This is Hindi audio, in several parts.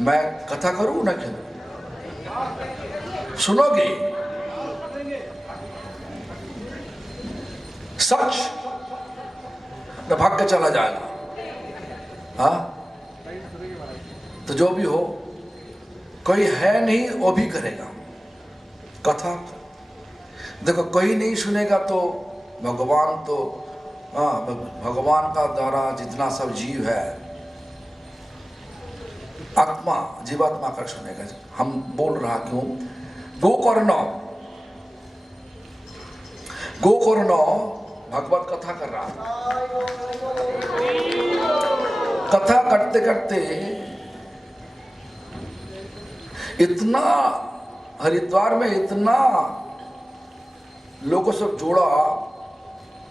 मैं कथा करूं ना करूं? सुनोगे? सच न भाग के चला जाएगा। हाँ, तो जो भी हो, कोई है नहीं वो भी करेगा कथा। देखो, कोई नहीं सुनेगा तो भगवान तो, हाँ, भगवान का द्वारा जितना सब जीव है, आत्मा जीवात्मा कर सुनेगा। हम बोल रहा क्यों? गोकर्ण भगवत कथा कर रहा था। कथा करते करते इतना हरिद्वार में इतना लोगों से जोड़ा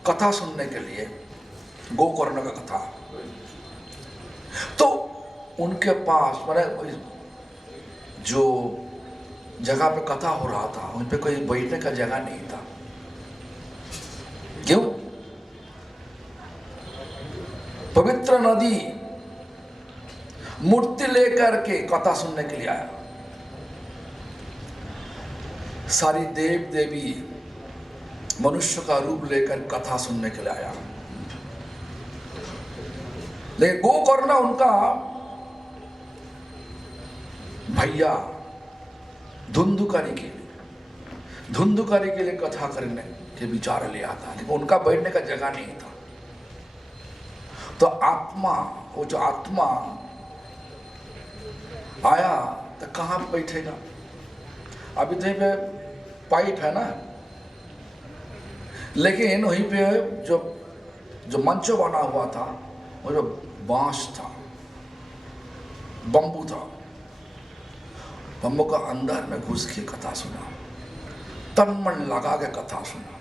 कथा सुनने के लिए, गोकर्ण का कथा। तो उनके पास मैंने जो जगह पे कथा हो रहा था, उन पे कोई बैठने का जगह नहीं था। क्यों? पवित्र नदी मूर्ति लेकर के कथा सुनने के लिए आया। सारी देव देवी मनुष्य का रूप लेकर कथा सुनने के लिए आया। लेकिन गोकर्ण उनका भैया धुंधुकारी के लिए कथा करने के विचार ले आता, लेकिन उनका बैठने का जगह नहीं था। तो आत्मा, वो जो आत्मा आया तो कहाँ बैठेगा? अभी तो पे पाइप है ना, लेकिन वहीं पे जो मंच बना हुआ था, वो जो बांस था, बम्बू था, बम्बू का अंदर में घुस के कथा सुना, तन मन लगा के कथा सुना।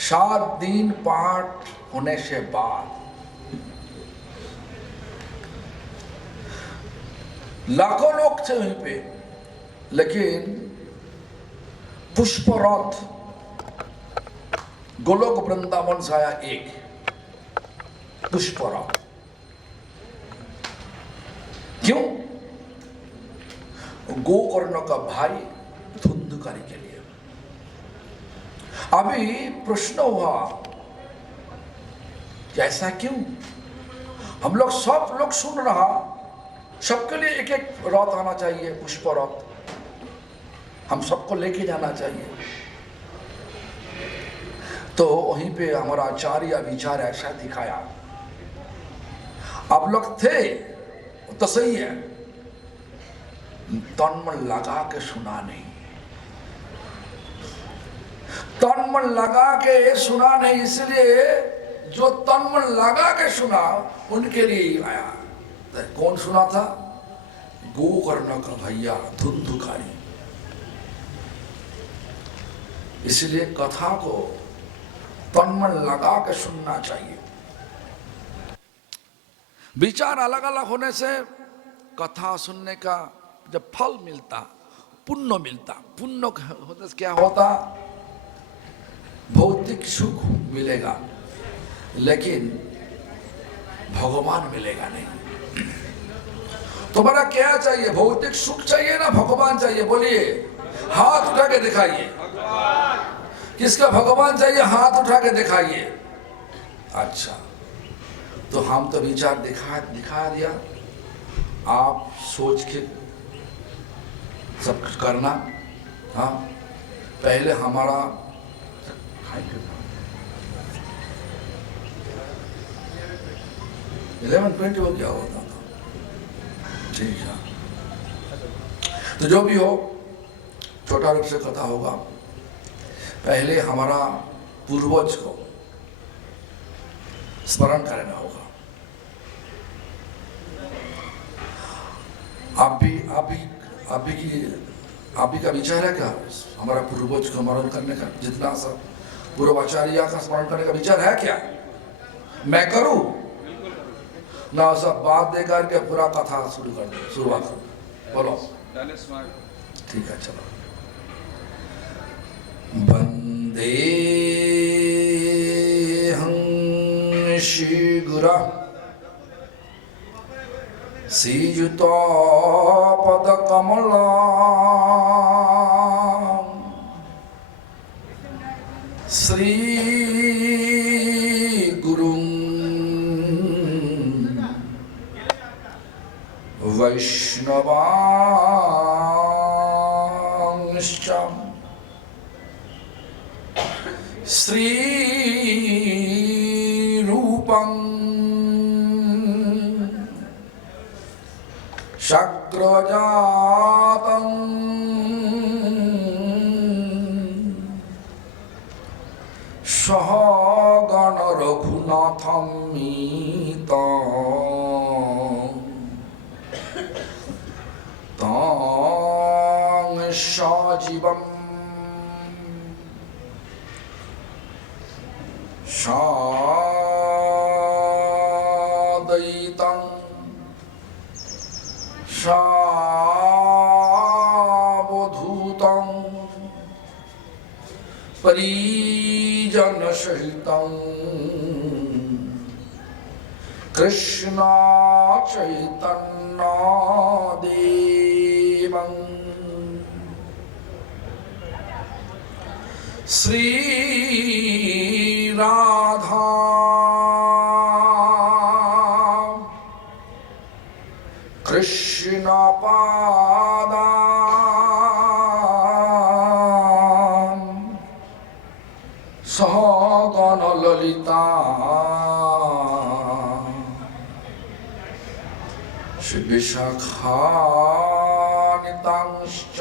7 दिन पाठ होने से बाद लाखों लोग थे वहीं पे, लेकिन पुष्परथ गोलोक वृंदावन से आया एक पुष्परथ। क्यों? गोकर्ण का भाई धुंधुकारी के लिए। अभी प्रश्न हुआ कि ऐसा क्यों? हम लोग सब लोग सुन रहा, सबके लिए एक एक रथ आना चाहिए, पुष्प रथ, हम सबको लेके जाना चाहिए। तो वहीं पे हमारा आचार्य विचार ऐसा दिखाया। आप लोग थे तो सही है, तन मन लगा के सुना नहीं, तन मन लगा के सुना नहीं, इसलिए जो तन मन लगा के सुना उनके लिए ही आया। कौन सुना था? गोकर्ण का भैया धुंधुकारी। इसलिए कथा को तन मन लगा के सुनना चाहिए। विचार अलग अलग होने से कथा सुनने का जब फल मिलता, पुण्य मिलता, पुण्य होने से क्या होता? भौतिक सुख मिलेगा, लेकिन भगवान मिलेगा नहीं। तुम्हारा क्या चाहिए? भौतिक सुख चाहिए ना भगवान चाहिए? बोलिए, हाथ उठा के दिखाइए। किसका भगवान चाहिए? हाथ उठा के दिखाइए। अच्छा, तो हम तो विचार दिखा दिया, आप सोच के सब कुछ करना। हाँ, पहले हमारा 11:20 हो गया होता था। ठीक है, तो जो भी हो, छोटा रूप से कथा होगा। पहले हमारा पूर्वज को स्मरण करना होगा। आप भी का विचार है क्या? हमारा पूर्वज को स्मरण करने का, जितना सब पूर्वाचार्य का स्मरण करने का विचार है क्या? मैं करूं ना? सब बात दे करके पूरा कथा शुरुआत करो। बोलो, ठीक है, चलो। वंदे हम श्री गुरा श्रीयुता पदकमला श्री गुरुं वैष्णवांश्च श्री रूपं शक्रजातं सहगण रघुनाथं तं सजीवं सादयितं सावधूतं परिजनसहितं कृष्ण चैतन्य देवं श्री राधा कृष्ण पादां सहगण ललिता श्री विशाखान्वितांश्च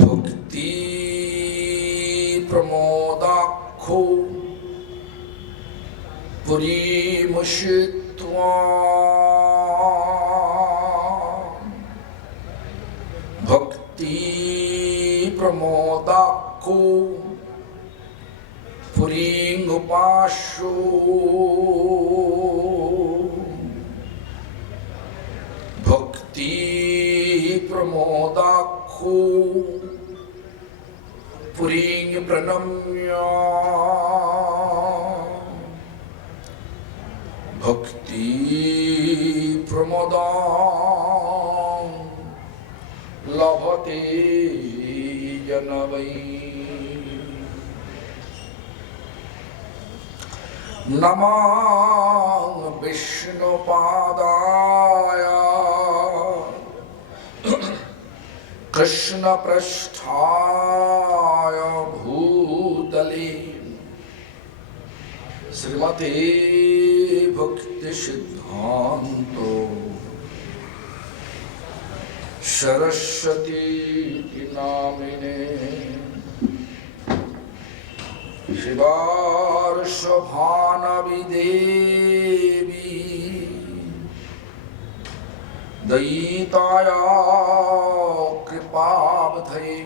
भक्ति प्रमोदाख्यो पुरीमुषित्वा भक्ति प्रमोदाख्यो पुरीमुपास्यो भक्ति प्रमोदाख्यो पुरीं प्रणम्य भक्ति प्रमोदां लभते जन वै नमः विष्णुपादाय कृष्ण पृष्ठाय भूतले श्रीमते भक्ति सिद्धांतो सरस्वती नामिने शिवार्षभानवि देवी दयिताया कृपावधये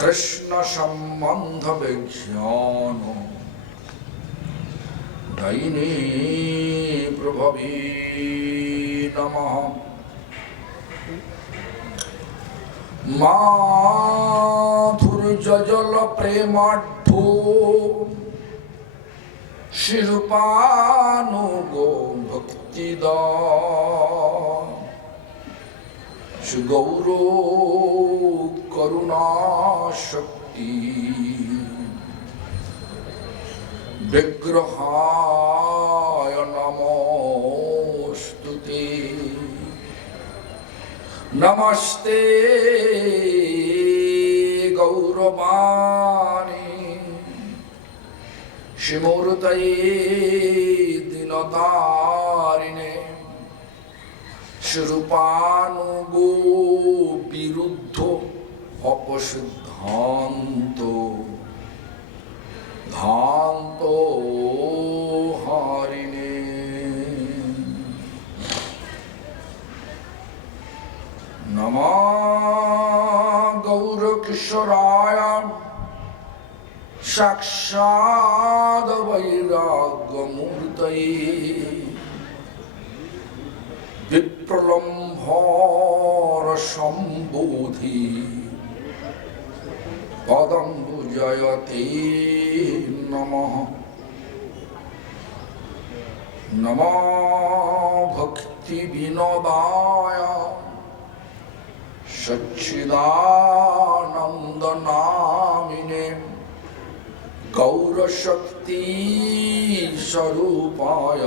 कृष्ण संबंध विज्ञान दयिनी प्रभवे नमः माधुर्यजल प्रेमाढ्यो शिरूपानुगो भक्तिदा गौरो करुणा शक्ति विग्रहाय नमोस्तुते नमस्ते गौरवाणी श्रीमूर्तये दीनतारिणे स्वरूपानुगो विरुद्धो अपसिद्धान्तो धान्तो हारिणे नमः गौरकिशोराय साक्षाद वैराग्यमूर्तये विप्रलम्भर सम्बोधि पदम्बुज जयते नमः नमो भक्ति विनोदाय सच्चिदानंद नामिने गौरशक्ति स्वरूपाय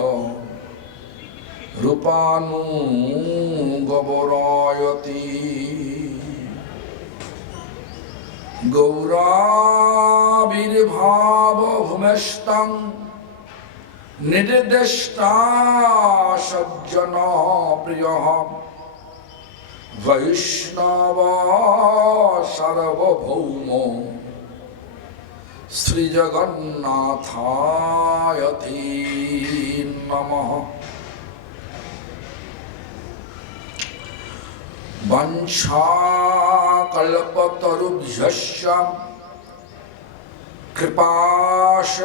रूपानुगवरायति गौराविर्भाव भूमिष्ठं निर्दिष्टा सज्जना प्रियः वैष्णव सार्वभौमो श्री जगन्नाथायति नमः वंशाकल्पतरुभ्यश्च कृपासिन्धुभ्यो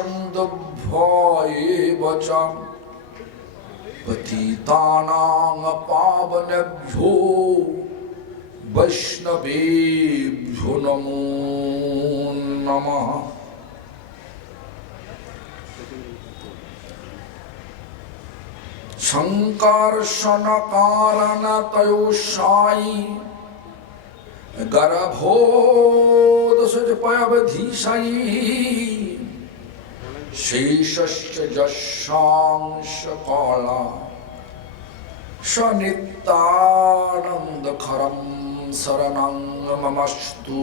एव च पतितानां पावनेभ्यो वैष्णवेभ्यो नमो नमः। संकर्षण कारण तयोषायी गर्भोदसज पयवधीशायी शेषश्च जशांश काला सनित्यानन्दखरं शरणं ममस्तु।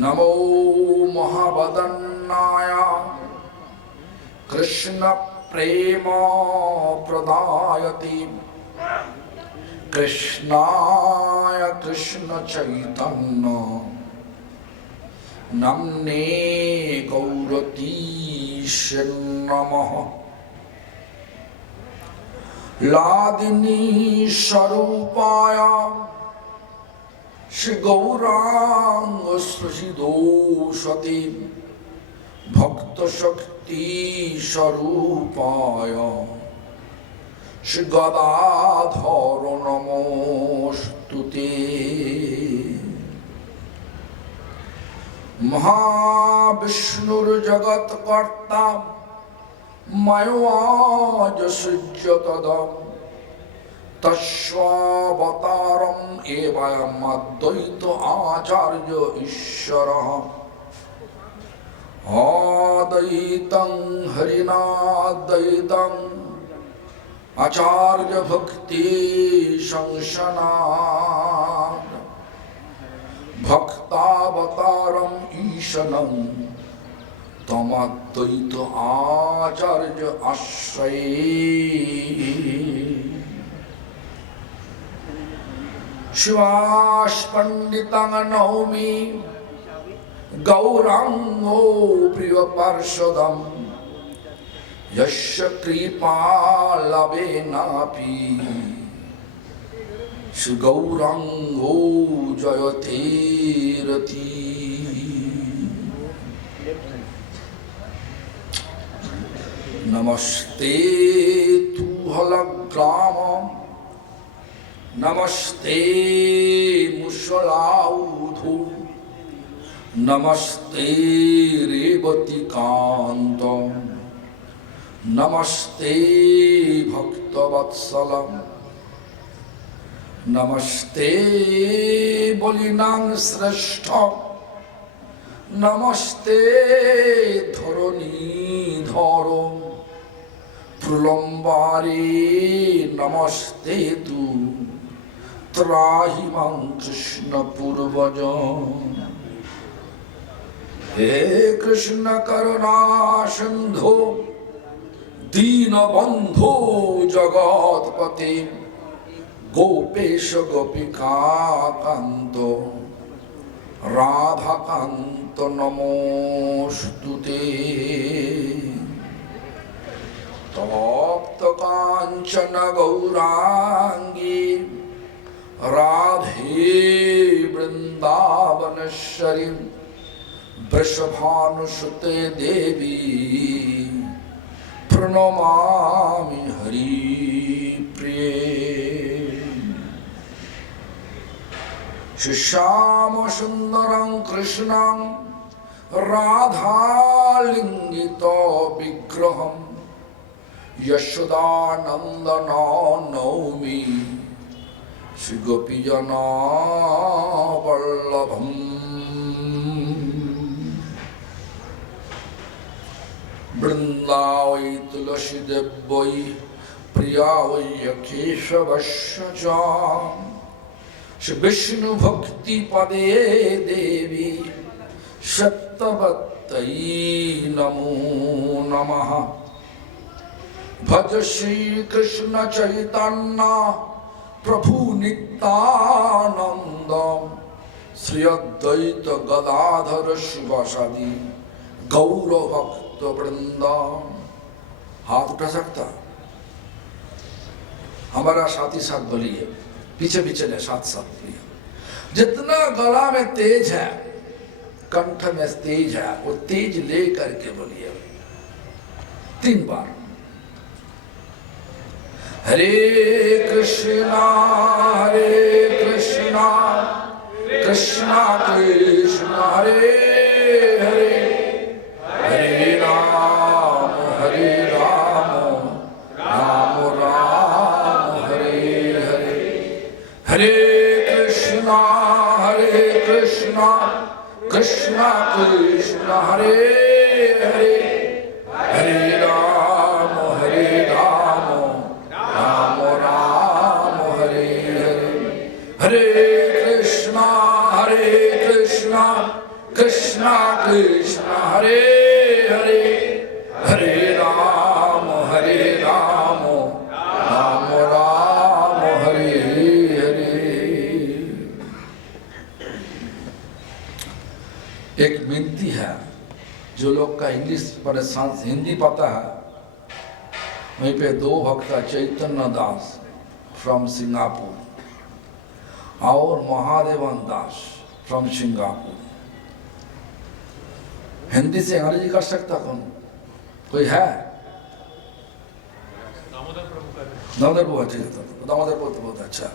नमो महावदन्नाय कृष्ण प्रेम प्रदायति कृष्णाय कृष्ण चैतन्य नमने गौरतीशे नमः। लादिनी स्वरूपाय श्री गौरांग सृजिदोषति भक्त शक्ति स्वरूपाय श्री गदाधर नमोस्तुते। महाविष्णुर्जगत्कर्ता मयोवाज सृज्यतद तस्वावतारम् एवमद्वैत आचार्य ईश्वरः आद्वैतं हरिनाद्वैतं आचार्य भक्ति संसनात् भक्तावतारम् ईशनं तमद्वैत आचार्य आश्रये। शिवाश पंडितं नौमि गौरांगो प्रिय पार्षदं यस्य कृपा लभेनापि श्री गौरांगो जयते रति। नमस्ते तुहलग्राम नमस्ते मुसलाउधु नमस्ते रेवतीकांत नमस्ते भक्तवत्सलम नमस्ते बलिनां श्रेष्ठ नमस्ते धरणीधरो प्रलम्बारे नमस्ते तु त्राहि मां कृष्ण पूर्वज। हे कृष्ण करुणा सिंधु दीनबंधो जगत्पते गोपेश गोपिका कांत राधा कांत नमोस्तुते। तप्त कांचन गौरांगी राधे वृंदावनेश्वरी वृषभानुसुते देवी प्रणमामि हरि प्रिये। श्याम सुंदरं कृष्णं राधालिंगितो विग्रहं यशोदानंदनो नौमि श्री गोपीजना वल्लभम। वृंदावै तुलसी देवै प्रिया वै केशवस्य च श्री विष्णु भक्ति पदे देवी सत्यवत्यै नमो नमः। भज श्री कृष्ण चैतन्य प्रभु नित्यानंद श्री अद्वैत गदाधर शिवासादि गौर भक्त वृंद। हाथ उठा सकता? हमारा साथी साथ बोलिए, पीछे पीछे ने साथ साथ बोलिए। जितना गला में तेज है, कंठ में तेज है, वो तेज ले करके बोलिए 3 बार। हरे कृष्णा कृष्णा कृष्णा हरे हरे, हरे राम राम राम हरे हरे। हरे कृष्णा कृष्णा कृष्णा हरे हरे, हरे राम राम राम हरे हरे। हरे कृष्णा कृष्णा कृष्णा हरे हरे, हरे राम राम राम हरे हरे। एक विनती है, जो लोग का इंग्लिश पर हिंदी पता है, वहीं पे 2 भक्त चैतन्य दास फ्रॉम सिंगापुर और महादेवन दास फ्रॉम सिंगापुर। हिंदी से अंग्रेजी कर सकता कौन? कोई है? दामोदर प्रभु अच्छे, दामोदर प्रभु तो बहुत अच्छा।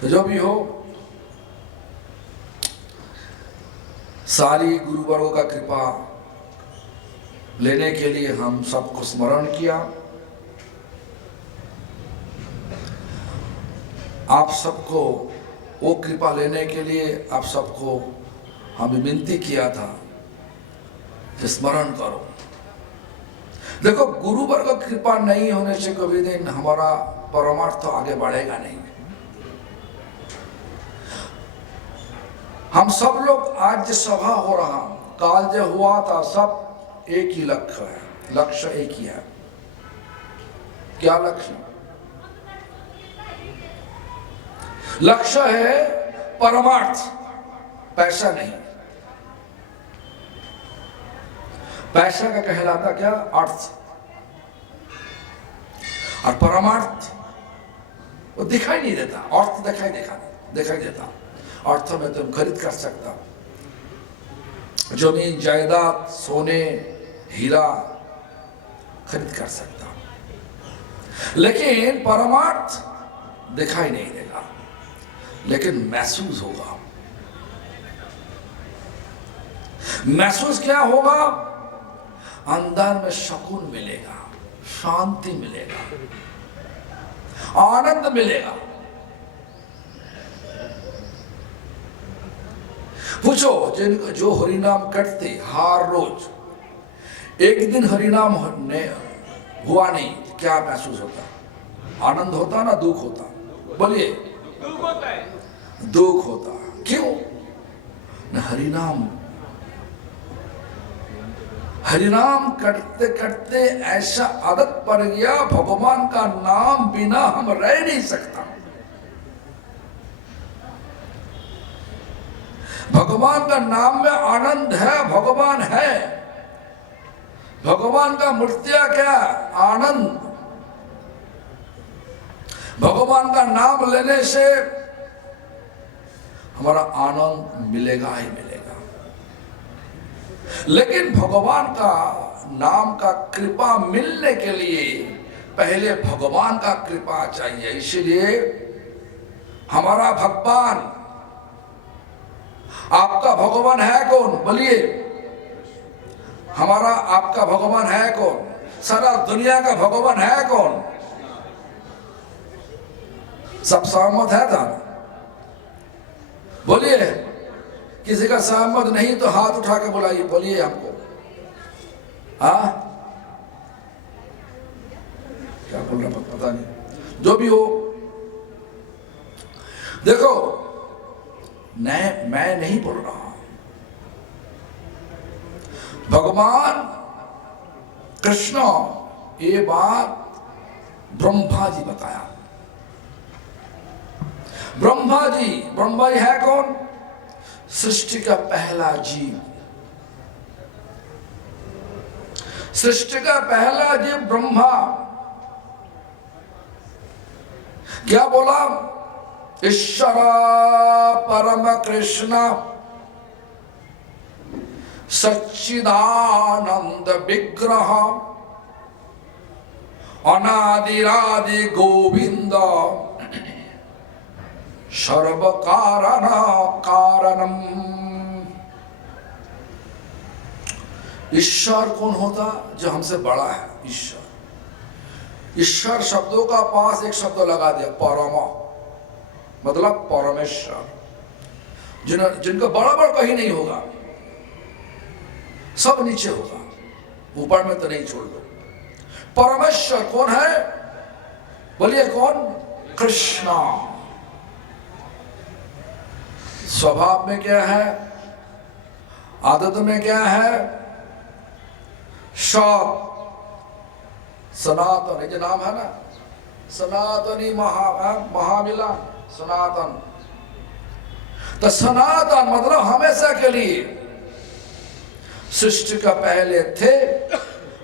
तो जो भी हो, सारी गुरुवर्गों का कृपा लेने के लिए हम सबको स्मरण किया। आप सबको वो कृपा लेने के लिए आप सबको हम विनती किया था कि स्मरण करो। देखो, गुरुवर्ग कृपा नहीं होने से कभी दिन हमारा परमार्थ तो आगे बढ़ेगा नहीं। हम सब लोग आज सभा हो रहा, काल जो हुआ था, सब एक ही लक्ष्य है, लक्ष्य एक ही है। क्या लक्ष्य? लक्ष्य है परमार्थ, पैसा नहीं। पैसा का कहलाता क्या? अर्थ। और परमार्थ वो दिखाई नहीं देता, अर्थ दिखाई देता। अर्थ में तुम खरीद कर सकता, जमीन जायदाद सोने हीरा खरीद कर सकता, लेकिन परमार्थ दिखाई नहीं देगा, लेकिन महसूस होगा। महसूस क्या होगा? अंदर में सुकून मिलेगा, शांति मिलेगा, आनंद मिलेगा। पूछो जिनको जो हरिनाम करते हर रोज, एक दिन हरिनाम हुआ नहीं, क्या महसूस होता? आनंद होता ना दुख होता? बोलिए, दुख होता है। दुख होता क्यों? न हरिनाम करते करते ऐसा आदत पड़ गया, भगवान का नाम बिना हम रह नहीं सकता। भगवान का नाम में आनंद है, भगवान है। भगवान का मूर्तियां क्या? आनंद। भगवान का नाम लेने से हमारा आनंद मिलेगा ही मिलेगा। लेकिन भगवान का नाम का कृपा मिलने के लिए पहले भगवान का कृपा चाहिए। इसलिए हमारा भगवान भगवान है कौन? बोलिए, हमारा आपका भगवान है कौन? सारा दुनिया का भगवान है कौन? सब सहमत है था? बोलिए, किसी का सहमत नहीं तो हाथ उठा के बुलाइए, बोलिए हमको। हाँ, क्या बोल रहा पता नहीं, जो भी हो। देखो, मैं नहीं बोल रहा, भगवान कृष्ण ये बात ब्रह्मा जी बताया। ब्रह्मा जी है कौन? सृष्टि का पहला जीव, सृष्टि का पहला जीव ब्रह्मा। क्या बोला? ईश्वर परम कृष्ण सच्चिदानंद विग्रह अनादिरादि गोविंद सर्व कारण कारणम। ईश्वर कौन होता? जो हमसे बड़ा है, ईश्वर। ईश्वर शब्दों का पास एक शब्द लगा दिया, परम, मतलब परमेश्वर, जिनका बराबर कहीं नहीं होगा, सब नीचे होगा, ऊपर में तो नहीं, छोड़ दो। परमेश्वर कौन है? बोलिए कौन? कृष्ण। स्वभाव में क्या है? आदत में क्या है? सनातन, ये जो नाम है ना, सनातनी महामिला सनातन। तो सनातन मतलब हमेशा के लिए। सृष्टि का पहले थे,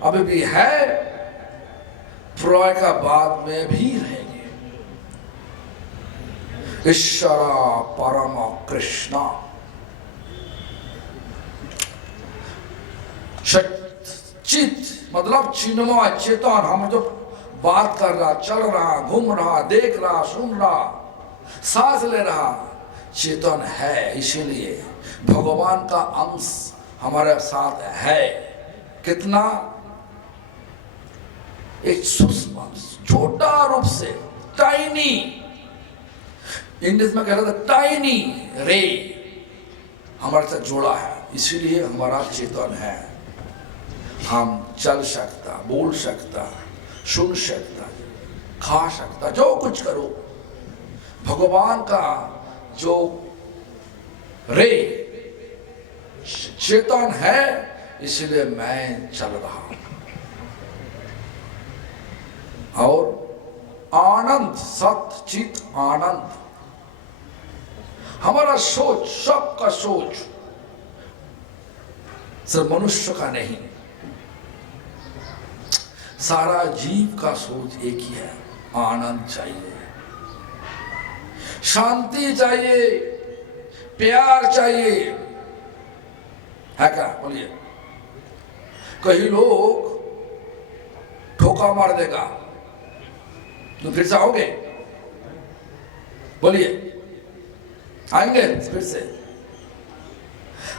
अभी भी है, प्रलय का बाद में भी रहेंगे। ईश्वर परम कृष्ण चित मतलब चिन्मय चेतन। हम जो बात कर रहा, चल रहा, घूम रहा, देख रहा, सुन रहा, सांस ले रहा, चेतन है। इसीलिए भगवान का अंश हमारे साथ है। कितना? एक सूक्ष्म छोटा रूप से, टाइनी, इंग्लिश में कह रहा था टाइनी रे, हमारे साथ जुड़ा है। इसीलिए हमारा चेतन है। हम चल सकता, बोल सकता, सुन सकता, खा सकता, जो कुछ करो, भगवान का जो रे चेतन है, इसलिए मैं चल रहा हूं। और आनंद, सत चित आनंद, हमारा सोच, सबका सोच, सिर्फ मनुष्य का नहीं, सारा जीव का सोच एक ही है। आनंद चाहिए, शांति चाहिए, प्यार चाहिए, है क्या? बोलिए। कई लोग ठोका मार देगा तो फिर से आओगे? बोलिए, आएंगे फिर से?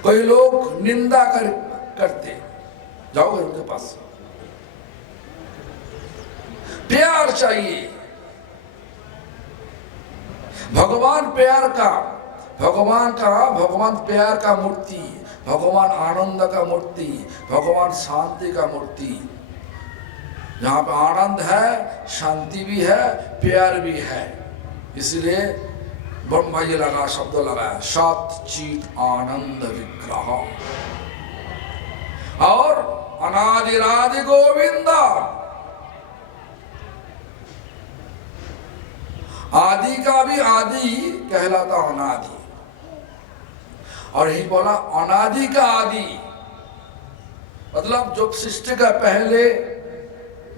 कोई लोग निंदा करते, जाओगे उनके पास? प्यार चाहिए, भगवान प्यार का, भगवान प्यार का मूर्ति, भगवान आनंद का मूर्ति, भगवान शांति का मूर्ति। जहाँ पे आनंद है, शांति भी है, प्यार भी है। इसलिए ब्रह्मा जी लगा शब्द लगाया, सत चित आनंद विग्रह और अनादिरादि गोविंद। आदि का भी आदि कहलाता अनादि, और यही बोला अनादि का आदि, मतलब जो सृष्टि का पहले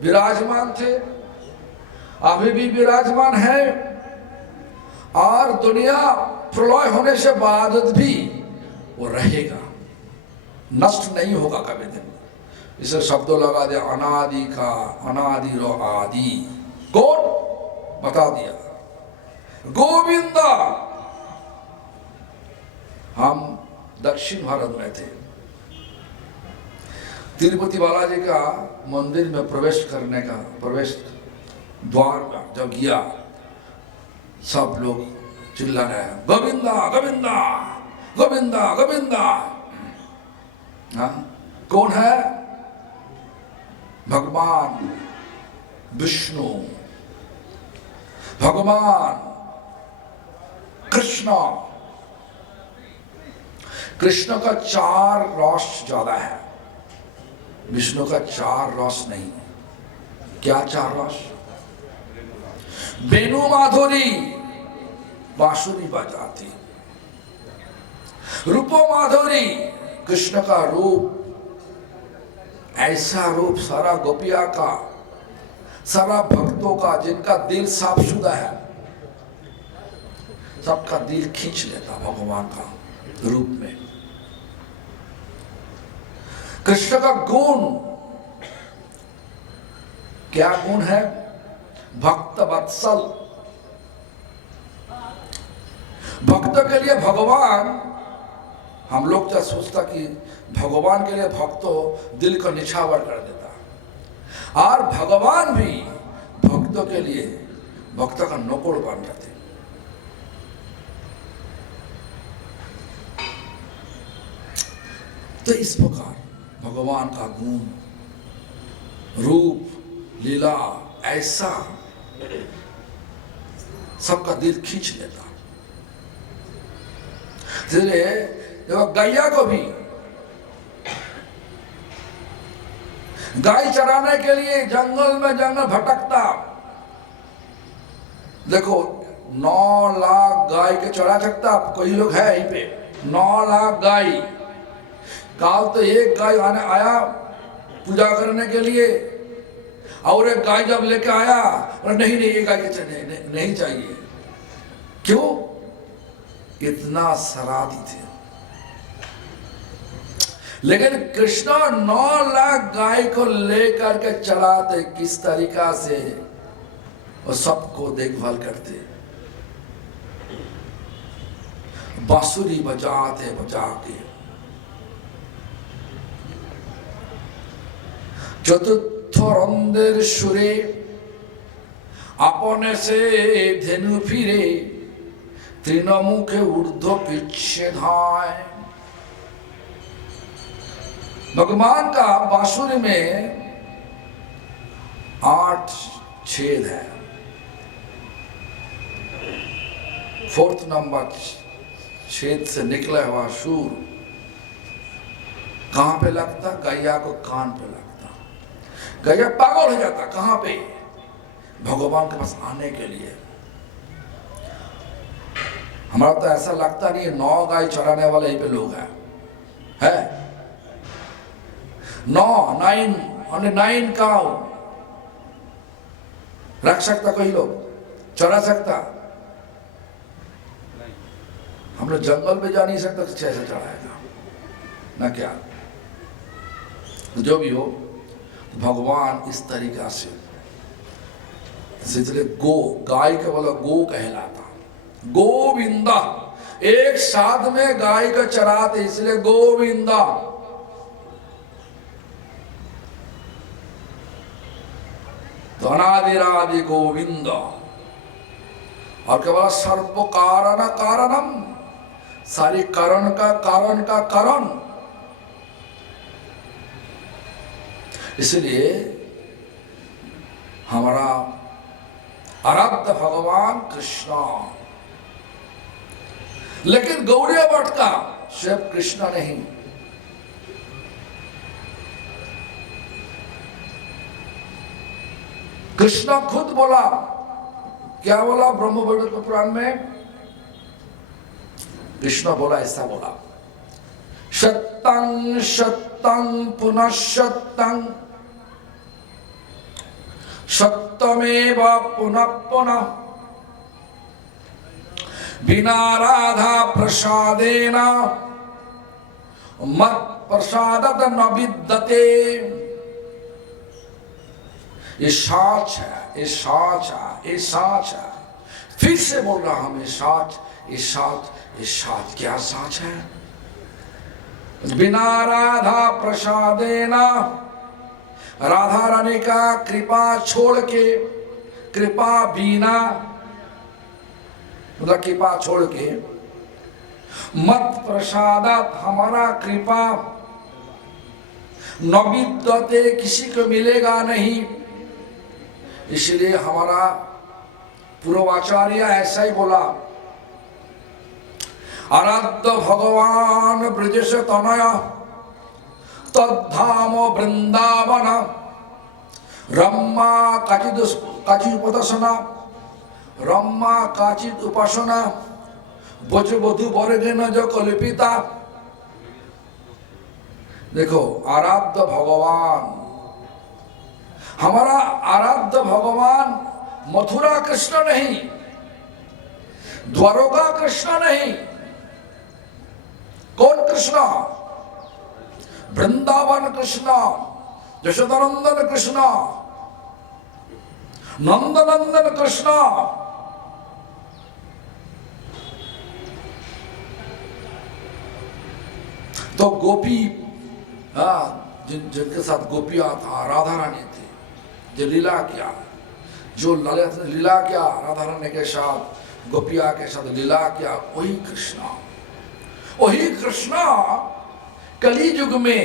विराजमान थे, अभी भी विराजमान है, और दुनिया प्रलय होने से बाद भी वो रहेगा, नष्ट नहीं होगा कभी दिन। इसे शब्दों लगा दिया, अनादि का अनादि रो आदि। कौन? बता दिया, गोविंदा। हम दक्षिण भारत में थे। तिरुपति बालाजी का मंदिर में प्रवेश करने का प्रवेश द्वार का जब गया, सब लोग चिल्ला रहे हैं, गोविंदा गोविंदा गोविंदा गोविंदा। हाँ, कौन है? भगवान विष्णु, भगवान कृष्ण। कृष्ण का 4 रस ज्यादा है, विष्णु का 4 रस नहीं। क्या 4 रस? वेणु माधुरी, बांसुरी बजाती। रूपो माधुरी, कृष्ण का रूप, ऐसा रूप सारा गोपिया का, सारा भक्तों का, जिनका दिल साफ शुदा है, सबका दिल खींच लेता भगवान का रूप में। कृष्ण का गुण, क्या गुण है? भक्त वत्सल। भक्त के लिए भगवान, हम लोग क्या सोचता कि भगवान के लिए भक्तों दिल को निछावर कर देता, और भगवान भी भक्तों के लिए भक्त का नौकर बन जाते। तो इस प्रकार भगवान का गुण, रूप, लीला ऐसा सबका दिल खींच लेता। इसलिए देखो, गैया को भी गाय चराने के लिए जंगल में जंगल भटकता। देखो 9 लाख गाय के चरा सकता कोई लोग है यहीं पे। 9 लाख गाय, काल तो एक गाय आने आया पूजा करने के लिए, और एक गाय जब लेके आया और नहीं ये गाय के नहीं चाहिए। क्यों? इतना शराबी थे। लेकिन कृष्ण 9 लाख गाय को लेकर के चढ़ाते किस तरीका से, और सबको देखभाल करते, बांसुरी बजाते बजा के। चतुर्थ रंदेर सुरे अपने से धेनु फिरे, तृणमुखे ऊर्ध्व पिछे धाय। भगवान का बांसुरी में 8 छेद है। 4th नंबर छेद से निकला हुआ सूर कहां पे लगता? गैया को कान पे लगता। गैया पागल हो जाता। कहां पे? भगवान के पास आने के लिए। हमारा तो ऐसा लगता नहीं, 9 गाय चराने वाले यहीं पे लोग हैं, है 9 काउ रख सकता कोई लोग? चरा सकता? हम लोग जंगल में जा नहीं सकता, तो कैसे चढ़ाएगा ना? क्या जो भी हो, भगवान इस तरीका से, इसलिए गो, गाय के बोला गो कहलाता। गोविंदा, एक साथ में गाय को चराते, इसलिए गोविंदा। तो अनादिरादि गोविंद। और क्या बोला? सर्व कारण कारणम, सारी कारण का कारण। इसलिए हमारा आराध्य भगवान कृष्ण। लेकिन गौड़िया भट्ट का सिर्फ कृष्ण नहीं, कृष्ण खुद बोला। क्या बोला ब्रह्मवैवर्त पुराण में? कृष्ण बोला, ऐसा बोला, सत्यं सत्यं पुनः सत्यं सत्यमेव पुनः पुनः बिना राधा प्रसादेन मत प्रसादत न विद्यते। ये साच है, ये साच है, ये साच है। फिर से बोल रहा हूं, ये साच, ये साच, ये साच। क्या साच है? बिना राधा प्रसादेना, राधा रानी का कृपा छोड़ के, कृपा बिना मतलब कृपा छोड़ के, मत प्रसादात हमारा कृपा न विद्यते किसी को मिलेगा नहीं। इसलिए हमारा पूर्वाचार्य ऐसा ही बोला, आराध्य भगवान ब्रजेश तनय तद्धाम वृंदावन, रम्मा काचिद उपासना, रम्मा काचिद उपासना, बधु वर्गेन जो कल्पिता। देखो आराध्य भगवान, हमारा आराध्य भगवान मथुरा कृष्ण नहीं, द्वारका कृष्ण नहीं, कौन कृष्ण? वृंदावन कृष्ण, यशोदानंदन कृष्ण, नंदनंदन कृष्ण। तो गोपी, जिनके साथ गोपियां था, राधा रानी थी, जो लीला किया, जो लीला किया राधा रानी के साथ, गोपिया के साथ लीला किया, वही कृष्णा, वही कृष्णा कली युग में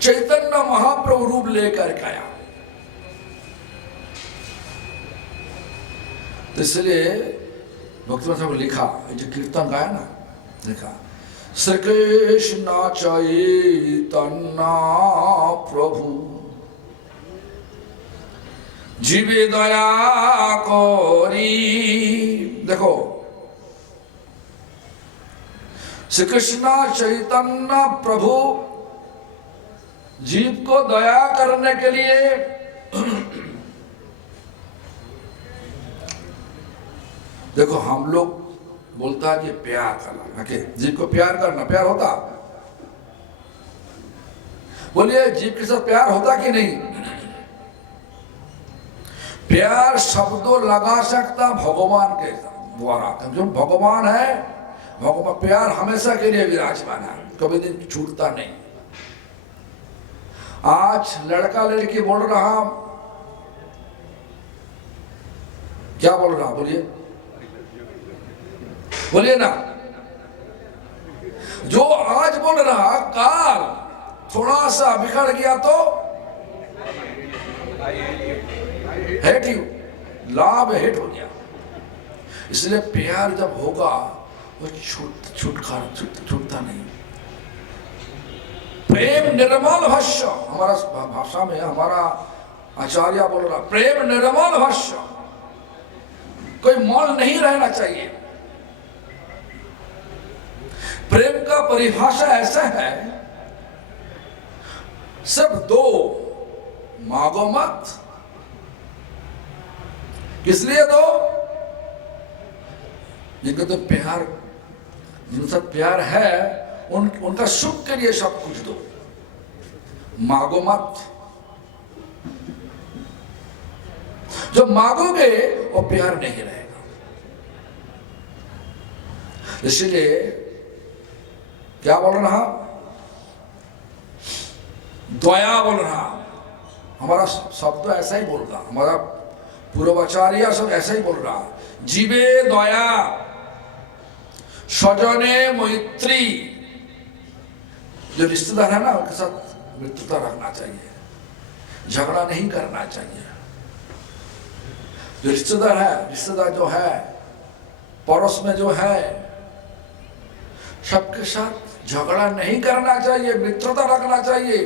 चैतन्य महाप्रभु रूप लेकर के आया। तो इसलिए भक्तों ने लिखा, जो कीर्तन गाया ना, लिखा श्री कृष्ण चैतन्य प्रभु जीवे दया कोरी। देखो श्री कृष्ण चैतन्य प्रभु जीव को दया करने के लिए देखो हम लोग बोलता है कि प्यार करना, कि जीव को प्यार करना, प्यार होता? बोलिए जीव के साथ प्यार होता कि नहीं? प्यार शब्दों लगा सकता भगवान के द्वारा, जो भगवान है, भगवान प्यार हमेशा के लिए विराजमान है, कभी दिन छूटता नहीं। आज लड़का लड़की बोल रहा, क्या बोल रहा? बोलिए बोलिए ना। जो आज बोल रहा काल थोड़ा सा बिखर गया तो हेट ही लाभ हेट हो गया। इसलिए प्यार जब होगा वो छूटता नहीं। प्रेम निर्मल भाष्य, हमारा भाषा में हमारा आचार्य बोल रहा, प्रेम निर्मल भाष्य, कोई मौल नहीं रहना चाहिए। प्रेम का परिभाषा ऐसा है, सिर्फ दो, मांगो मत। किस लिए दो? जिनको तो प्यार, जिनसे प्यार है उनका सुख के लिए सब कुछ दो, मांगो मत। जो मांगोगे वो प्यार नहीं रहेगा। इसलिए क्या बोल रहा? दया बोल रहा। हमारा शब्द ऐसा ही बोल रहा, हमारा पूर्वाचार्य सब ऐसा ही बोल रहा, जीवे दया स्वजने मैत्री। जो रिश्तेदार है ना उनके साथ मित्रता रखना चाहिए, झगड़ा नहीं करना चाहिए। जो रिश्तेदार है, रिश्तेदार जो है, पड़ोस में जो है, सबके साथ झगड़ा नहीं करना चाहिए, मित्रता रखना चाहिए।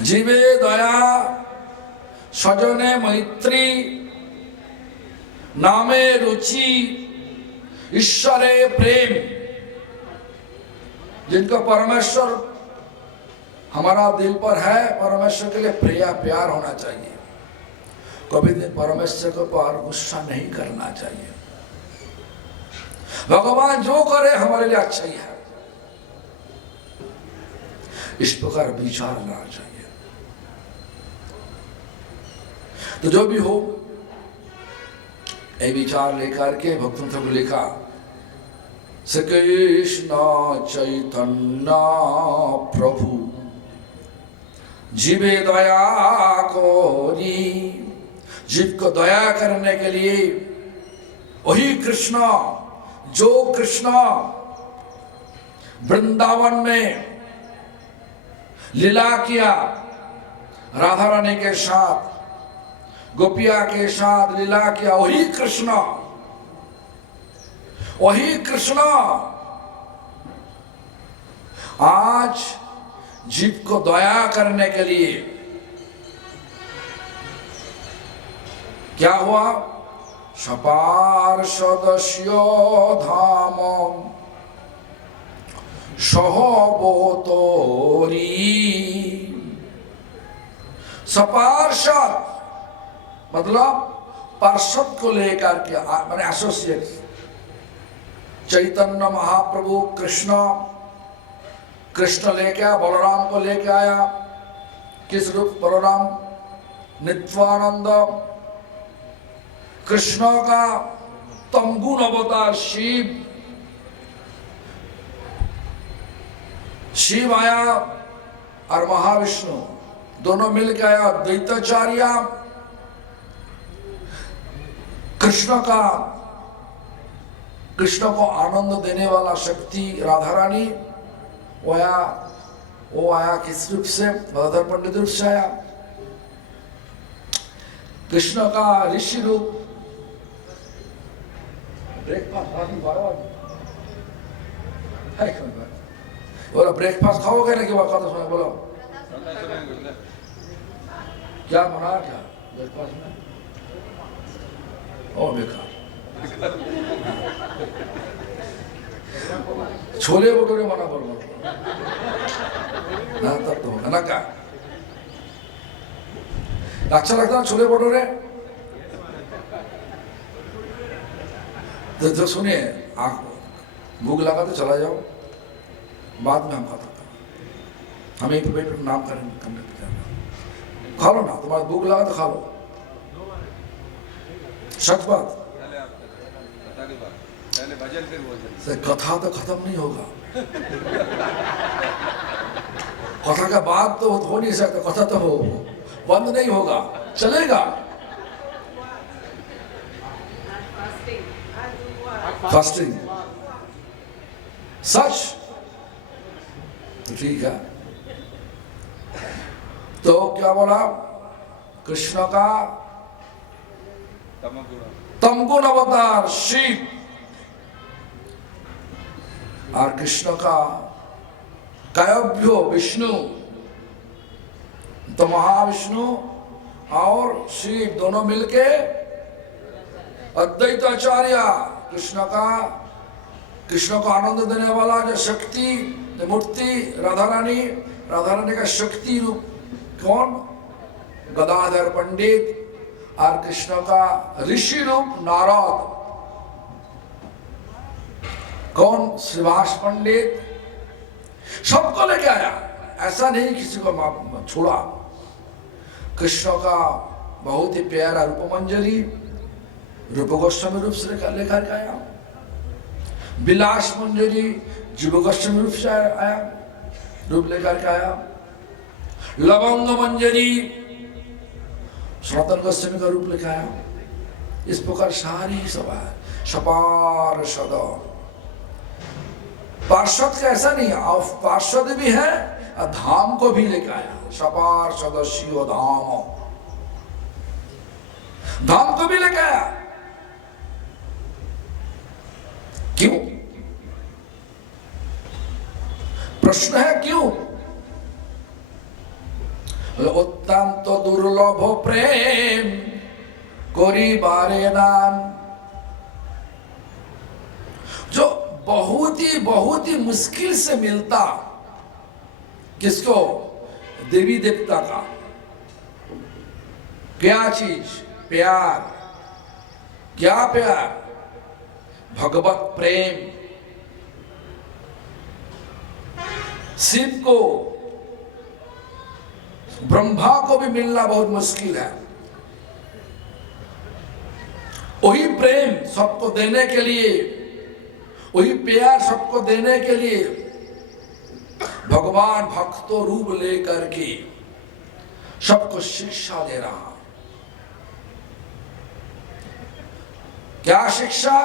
जीवे दया स्वजने मैत्री, नामे रुचि, ईश्वरे प्रेम। जिनका परमेश्वर हमारा दिल पर है, परमेश्वर के लिए प्यार होना चाहिए। कभी भी परमेश्वर के ऊपर गुस्सा नहीं करना चाहिए। भगवान जो करे हमारे लिए अच्छा ही है, इस प्रकार विचार करना चाहिए। तो जो भी हो, ये विचार लेकर के भक्तों को लिखा, श्री कृष्ण चैतन्य प्रभु जीवे दया कोरी, जीव को दया करने के लिए वही कृष्ण जो कृष्ण वृंदावन में लीला किया, राधा रानी के साथ, गोपिया के साथ लीला किया, वही कृष्ण आज जीव को दया करने के लिए क्या हुआ, सपार्षदस्य धाम सहबोतोरी। सपार्षद मतलब पार्षद को लेकर के, माने एसोसिएट। चैतन्य महाप्रभु कृष्ण लेके आया, बलराम को लेके आया। किस रूप? बलराम नित्यानंद। कृष्ण का तमगुण अवतार शिव आया और महाविष्णु दोनों मिलकर आया। द्वैताचार्य कृष्ण को आनंद देने वाला शक्ति राधा रानी, वो आया किस रूप से? गदाधर पंडित रूप से आया। कृष्ण का ऋषि रूप। बोलो ब्रेकफास्ट खाओगे ना कि कथा सुना? बोलो क्या बना क्या ब्रेकफास्ट में? ओ बेकार, छोले भटूरे मना करो ना, तब तो होगा ना। क्या अच्छा लगता है छोले भटूरे? तो सुनिए, भूख लगा तो चला जाओ, बाद में हम खाता था। हम एक पेट नाम करेंगे, खा लो ना, तुम्हारा भूख लगा तो खा लो। सच बात। कथा तो खत्म नहीं होगा, कथा का बात तो हो नहीं सकता, कथा तो हो बंद नहीं होगा, चलेगा। फास्टिंग सच ठीक है। तो क्या बोला? कृष्ण का तमगुण अवतार शिव और कृष्ण का कायभ्यो विष्णु। तो महाविष्णु और शिव दोनों मिलके अद्वैताचार्य कृष्ण को आनंद देने वाला जो शक्ति मूर्ति राधा रानी का शक्ति रूप कौन? गदाधर पंडित। और कृष्ण का ऋषि रूप नारद कौन? श्रीवास पंडित। सबको लेके आया, ऐसा नहीं किसी को छोड़ा। कृष्ण का बहुत ही प्यारा रूप मंजरी रूप गोस्वामी रूप से लेकर आया। विलास मंजरी जीव गोस्वामी रूप से आया, रूप लेकर के आया। लवंग मंजरी सनातन गोस्वामी का रूप लेकर आया। इस प्रकार सारी सभा सपार्षद। पार्षद का ऐसा नहीं है, पार्षद भी है और धाम को भी लेकर आया। सपार्षद शिव धाम को भी लेकर आया। क्यों? प्रश्न है क्यों? अत्यंत दुर्लभ प्रेम कोरी बारे नाम, जो बहुत ही मुश्किल से मिलता। किसको? देवी देवता का। क्या चीज? प्यार। क्या प्यार? भगवत प्रेम। शिव को, ब्रह्मा को भी मिलना बहुत मुश्किल है। वही प्रेम सबको देने के लिए, वही प्यार सबको देने के लिए भगवान भक्तों रूप लेकर के सबको शिक्षा दे रहा। क्या शिक्षा?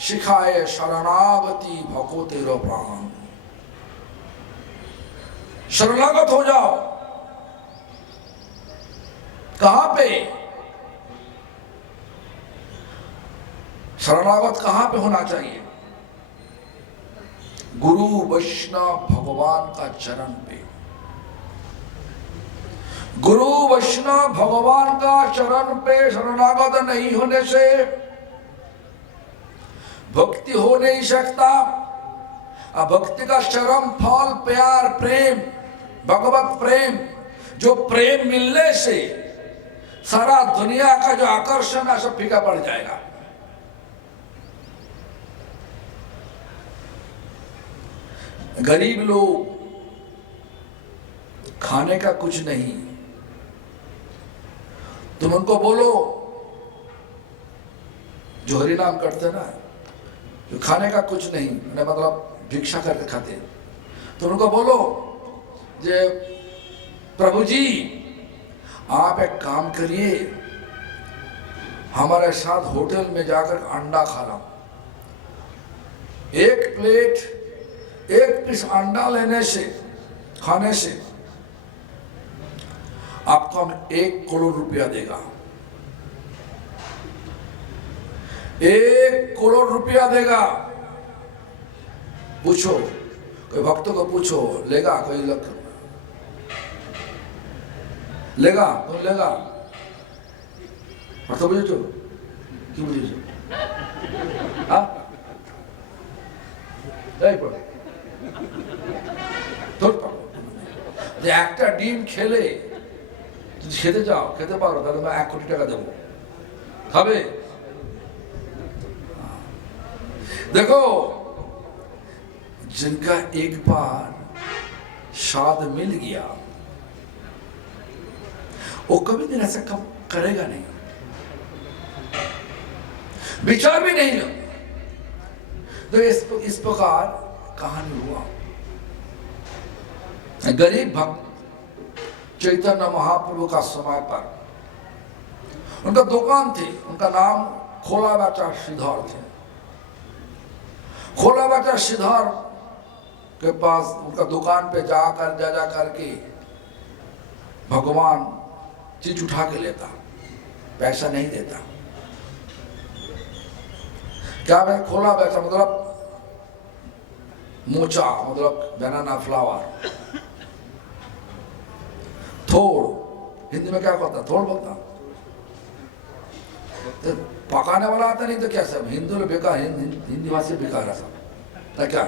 शिखाए शरणागति भको तेरो प्राण। शरणागत हो जाओ। कहां पे? शरणागत कहां पे होना चाहिए? गुरु वैष्णव भगवान का चरण पे। गुरु वैष्णव भगवान का चरण पे शरणागत नहीं होने से भक्ति हो नहीं सकता। भक्ति का चरम फल प्यार, प्रेम, भगवत प्रेम, जो प्रेम मिलने से सारा दुनिया का जो आकर्षण है सब फीका पड़ जाएगा। गरीब लोग, खाने का कुछ नहीं, तुम उनको बोलो, जो हरि नाम करते ना, जो खाने का कुछ नहीं, मतलब भिक्षा करके खाते हैं, तो उनको बोलो जे प्रभु जी आप एक काम करिए, हमारे साथ होटल में जाकर अंडा खा लो। एक प्लेट, एक पीस अंडा लेने से, खाने से आपको हम 1 करोड़ रुपया देगा। 1 करोड़ रुपया देगा। पूछो, कोई भक्तों को पूछो, लेगा कोई लोग? लेगा? तुम लेगा? तो बुझे क्यों बुझे? একটা ডিম খেলে যদি খেতে যাও, খেতে পারো, তাহলে 1 কোটি টাকা দেবো। খাবে? देखो, जिनका एक बार स्वाद मिल गया वो कभी दिन ऐसा कम करेगा नहीं, विचार भी नहीं लो। तो इस प्रकार कहानी हुआ। गरीब भक्त चैतन्य महाप्रभु का समय पर उनका दुकान थी, उनका नाम खोला बेचा श्रीधर थे। खोला बेचा श्रीधर के पास, उनका दुकान पे जा करके भगवान चीज उठा के लेता, पैसा नहीं देता। क्या भाई? खोला बेचा मतलब मोचा, मतलब बनाना फ्लावर। थोड़ हिंदी में क्या कहता? थोड़ बोलता। तो पकाने वाला आता नहीं तो क्या सब हिंदू लोग बेकार, हिंदी भाषा बेकार है सब। तो क्या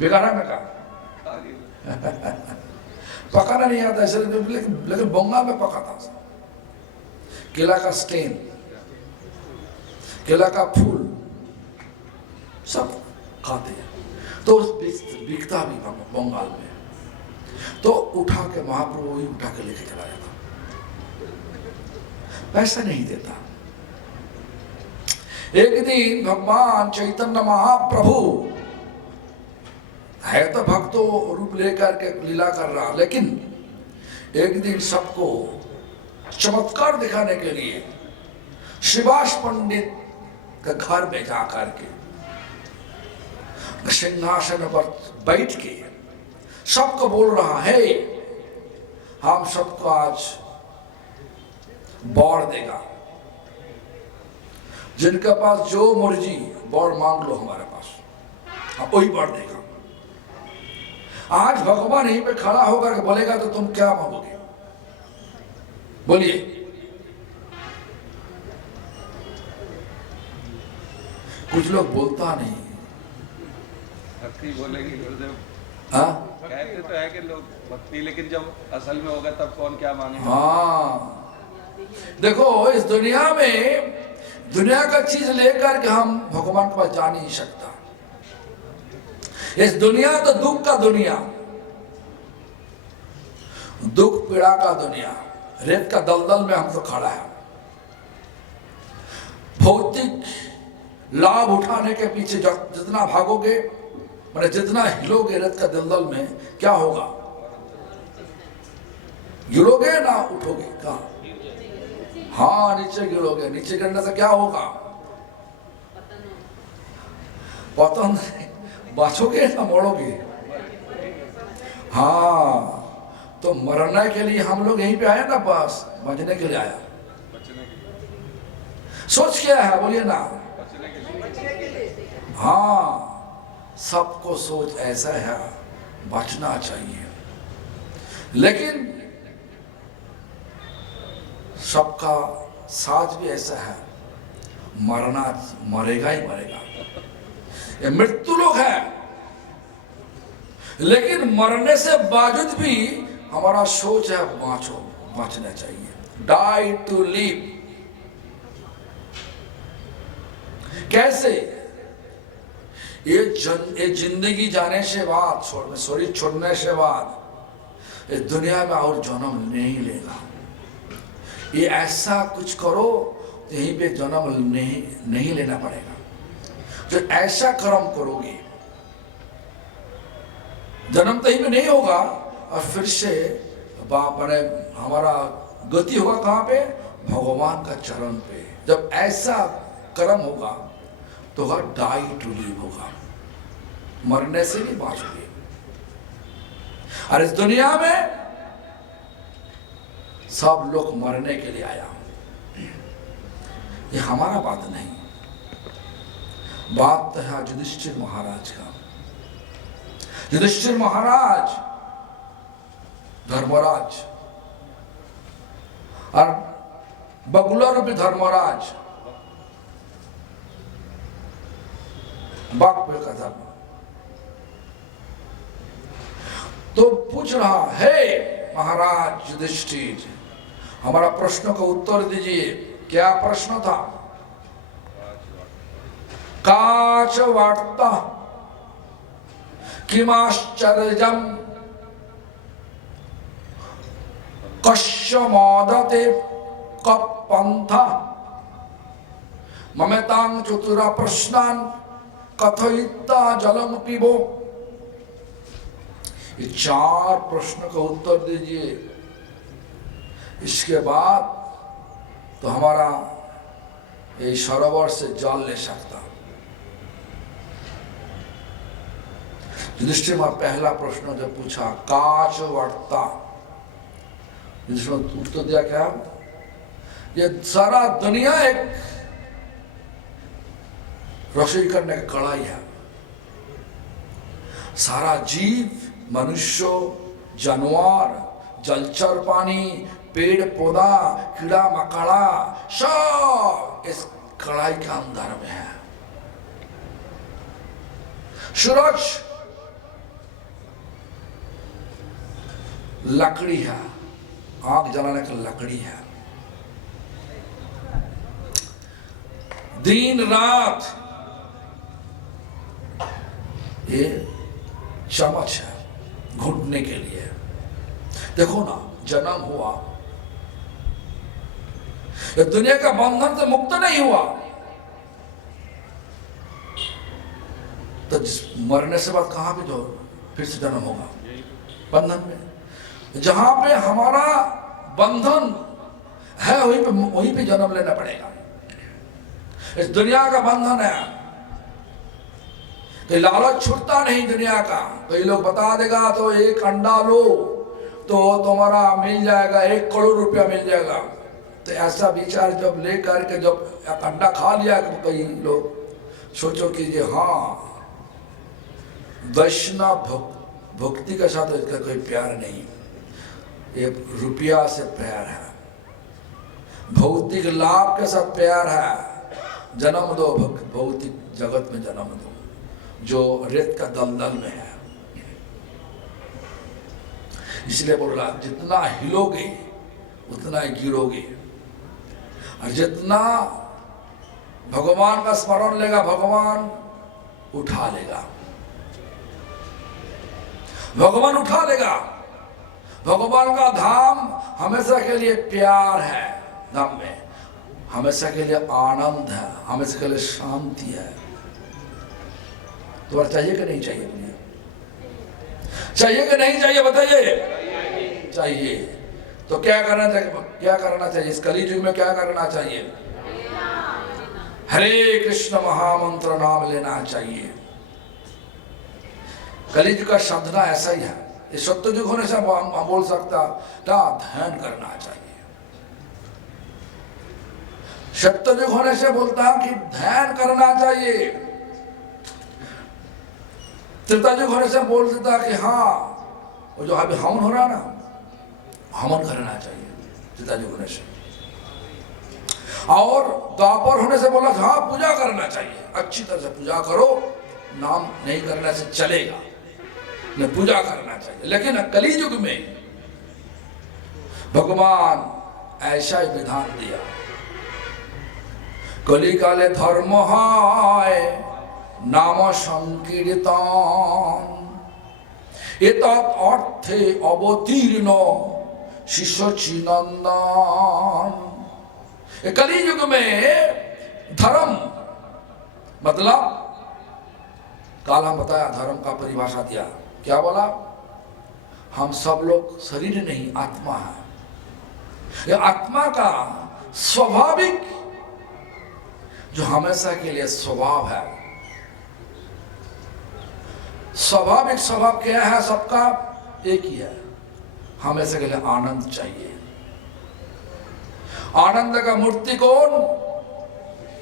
बेकार है? मैं कहा पकाना नहीं आता ऐसे, लेकिन बंगाल में पकाता सब। केला का स्टेन, केला का फूल सब खाते हैं, तो बिकता भी बंगाल में। तो उठा के महाप्रभु ही उठा के लेके चला जाता, पैसा नहीं देता। एक दिन भगवान चैतन्य महाप्रभु है तो भक्तों रूप लेकर के लीला कर रहा, लेकिन एक दिन सबको चमत्कार दिखाने के लिए शिवास पंडित के घर में जाकर के सिंहासन पर बैठ के सबको बोल रहा है, हम सबको आज वर देगा, जिनके पास जो मर्जी वर मांग लो हमारे पास, हम वही वर देगा। आज भगवान यहीं पे खड़ा होकर के बोलेगा तो तुम क्या मांगोगे? बोलिए। कुछ लोग बोलता नहीं, भक्ति बोलेगी गुरुदेव। हाँ कहते तो है कि लोग भक्ति, लेकिन जब असल में होगा तब कौन क्या मांगेगा। हाँ, देखो इस दुनिया में दुनिया का चीज लेकर के हम भगवान के पास जा नहीं सकता। इस दुनिया तो दुख का दुनिया, दुख पीड़ा का दुनिया, रेत का दलदल में हम तो खड़ा है। भौतिक लाभ उठाने के पीछे जितना भागोगे, मैंने जितना हिलोगे रेत का दलदल में, क्या होगा? गिरोगे ना उठोगे? कहाँ? हाँ, नीचे गिरोगे। नीचे गिरने से क्या होगा? पतन। बचोगे ना मोड़ोगे? हाँ, तो मरने के लिए हम लोग यहीं पे आए ना, बस बचने के लिए आया। सोच क्या है बोलिए ना? हाँ, सबको सोच ऐसा है, बचना चाहिए। लेकिन सबका साथ भी ऐसा है, मरना मरेगा ही मरेगा। ये मृत्यु लोग है, लेकिन मरने से बावजूद भी हमारा सोच है बाँचो, बचना चाहिए। Die to live. कैसे? ये जिंदगी जाने से बाद, शरीर छोड़ने से बाद इस दुनिया में और जन्म नहीं लेगा। ये ऐसा कुछ करो तो यहीं पे जन्म नहीं लेना पड़ेगा। जो ऐसा कर्म करोगे, जन्म तो यहीं पे नहीं होगा, और फिर से हमारा गति होगा कहाँ पे? भगवान का चरण पे। जब ऐसा कर्म होगा तो हर डाई टू लिव होगा, मरने से भी बाँचोगे। और इस दुनिया में सब लोग मरने के लिए आया। ये हमारा बात नहीं, बात तो है युधिष्ठिर महाराज का। युधिष्ठिर महाराज धर्मराज और बगुला रूपी धर्मराज, बाप का धर्म, तो पूछ रहा है महाराज युधिष्ठिर, हमारा प्रश्न का उत्तर दीजिए। क्या प्रश्न था? काच वार्ता किमाश्चर्यम कश्य मोदते कपंथा ममेतांग चतुरा प्रश्नान कथयिता जलम पीबो। ये 4 प्रश्न का उत्तर दीजिए, इसके बाद तो हमारा ये सरोवर से जल ले सकता। युधिष्ठिर में पहला प्रश्न जब पूछा काच वार्ता, युधिष्ठिर ने उत्तर दिया क्या? ये सारा दुनिया एक रसोई करने का कढ़ाई है। सारा जीव, मनुष्य, जानवर, जलचर प्राणी, पेड़ पौधा, कीड़ा मकोड़ा, सब इस कढ़ाई के अंदर में है। सूरज लकड़ी है, आग जलाने की लकड़ी है। दिन रात ये चम्मच है घुटने के लिए। देखो ना, जन्म हुआ, ये दुनिया का बंधन से मुक्त नहीं हुआ, तो मरने से बाद कहां पे जो फिर से जन्म होगा? बंधन में। जहां पे हमारा बंधन है वहीं पे जन्म लेना पड़ेगा। इस दुनिया का बंधन है, तो लालच छूटता नहीं दुनिया का। तो ये लोग बता देगा तो एक अंडा लो तो तुम्हारा मिल जाएगा 1 करोड़ रुपया मिल जाएगा। तो ऐसा विचार जब लेकर के जब एक अंडा खा लिया कई लोग, सोचो कीजिए, हाँ, वैष्णव भक्ति के साथ इसका कोई प्यार नहीं, ये रुपया से प्यार है, भौतिक लाभ के साथ प्यार है। जन्म दो भौतिक जगत में, जन्म दो जो रेत का दलदल में है। इसलिए बोल रहा, जितना हिलोगे उतना ही गिरोगे, और जितना भगवान का स्मरण लेगा भगवान उठा लेगा, भगवान उठा लेगा। भगवान का धाम हमेशा के लिए प्यार है। धाम में हमेशा के लिए आनंद है, हमेशा के लिए शांति है। तुम्हारा चाहिए कि नहीं चाहिए? बोलिए, चाहिए कि नहीं चाहिए? बताइए। चाहिए। तो क्या करना चाहिए? क्या करना चाहिए इस कली युग में? क्या करना चाहिए? हरे कृष्ण महामंत्र नाम लेना चाहिए। कलियुग का साधना ऐसा ही है। इस सत्युग होने से हम बोल सकता ना, ध्यान करना चाहिए। सत्युग होने से बोलता हूं कि ध्यान करना चाहिए। त्रेतायुग होने से बोल देता कि हाँ, वो जो अभी हवन हो रहा ना, हवन करना चाहिए त्रेतायुग होने से। और द्वापर होने से बोला हाँ, पूजा करना चाहिए, अच्छी तरह से पूजा करो, नाम नहीं करने से चलेगा, न पूजा करना चाहिए। लेकिन कली युग में भगवान ऐसा ही विधान दिया, कली काले धर्म हाय नाम संकीर्तन एतत् अर्थे अवतीर्ण शिष्य नंदन। कली युग में धर्म मतलब, काल हम बताया धर्म का परिभाषा दिया, क्या बोला? हम सब लोग शरीर नहीं, आत्मा है। ये आत्मा का स्वाभाविक जो हमेशा के लिए स्वभाव है, स्वाभाविक स्वभाव क्या है? सबका एक ही है, हमेशा के लिए आनंद चाहिए। आनंद का मूर्ति कौन?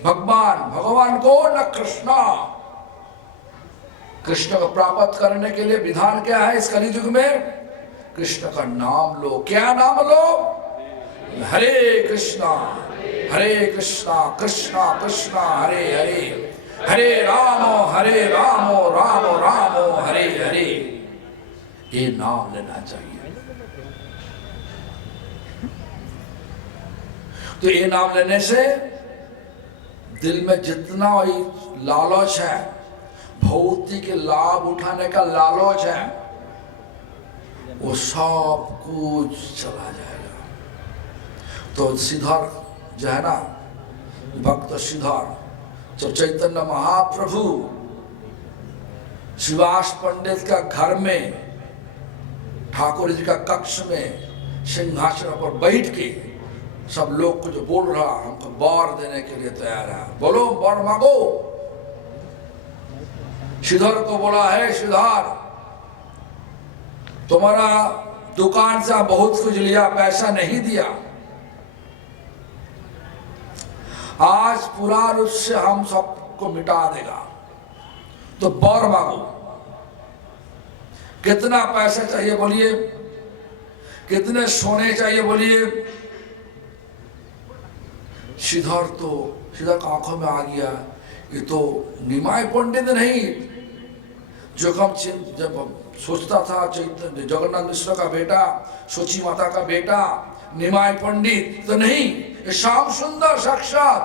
भगवान। भगवान कौन? न कृष्णा। कृष्ण को प्राप्त करने के लिए विधान क्या है इस कलियुग में? कृष्ण का नाम लो। क्या नाम लो? हरे कृष्णा कृष्णा कृष्णा हरे हरे, हरे राम राम राम हरे हरे। ये नाम लेना चाहिए। तो ये नाम लेने से दिल में जितना ही लालच है, भौतिक लाभ उठाने का लालच है, वो सब कुछ चला जाएगा। तो श्रीधर जो है ना, भक्त श्रीधर, तो चैतन्य महाप्रभु शिवास पंडित का घर में, ठाकुर जी का कक्ष में सिंहासन पर बैठ के सब लोग को जो बोल रहा, हमको वर देने के लिए तैयार है, बोलो वर मांगो। श्रीधर को बोला है, श्रीधर तुम्हारा दुकान से बहुत कुछ लिया, पैसा नहीं दिया, आज पूरा रूप से हम सबको मिटा देगा, तो वर मांगो। कितना पैसा चाहिए बोलिए? कितने सोने चाहिए बोलिए? श्रीधर का आंखों में आ गया, ये तो निमाय पंडित नहीं, जो हम जब सोचता था चैतन्य जगन्नाथ मिश्र का बेटा, सोची माता का बेटा, निमाय पंडित तो नहीं, ये श्याम सुंदर साक्षात।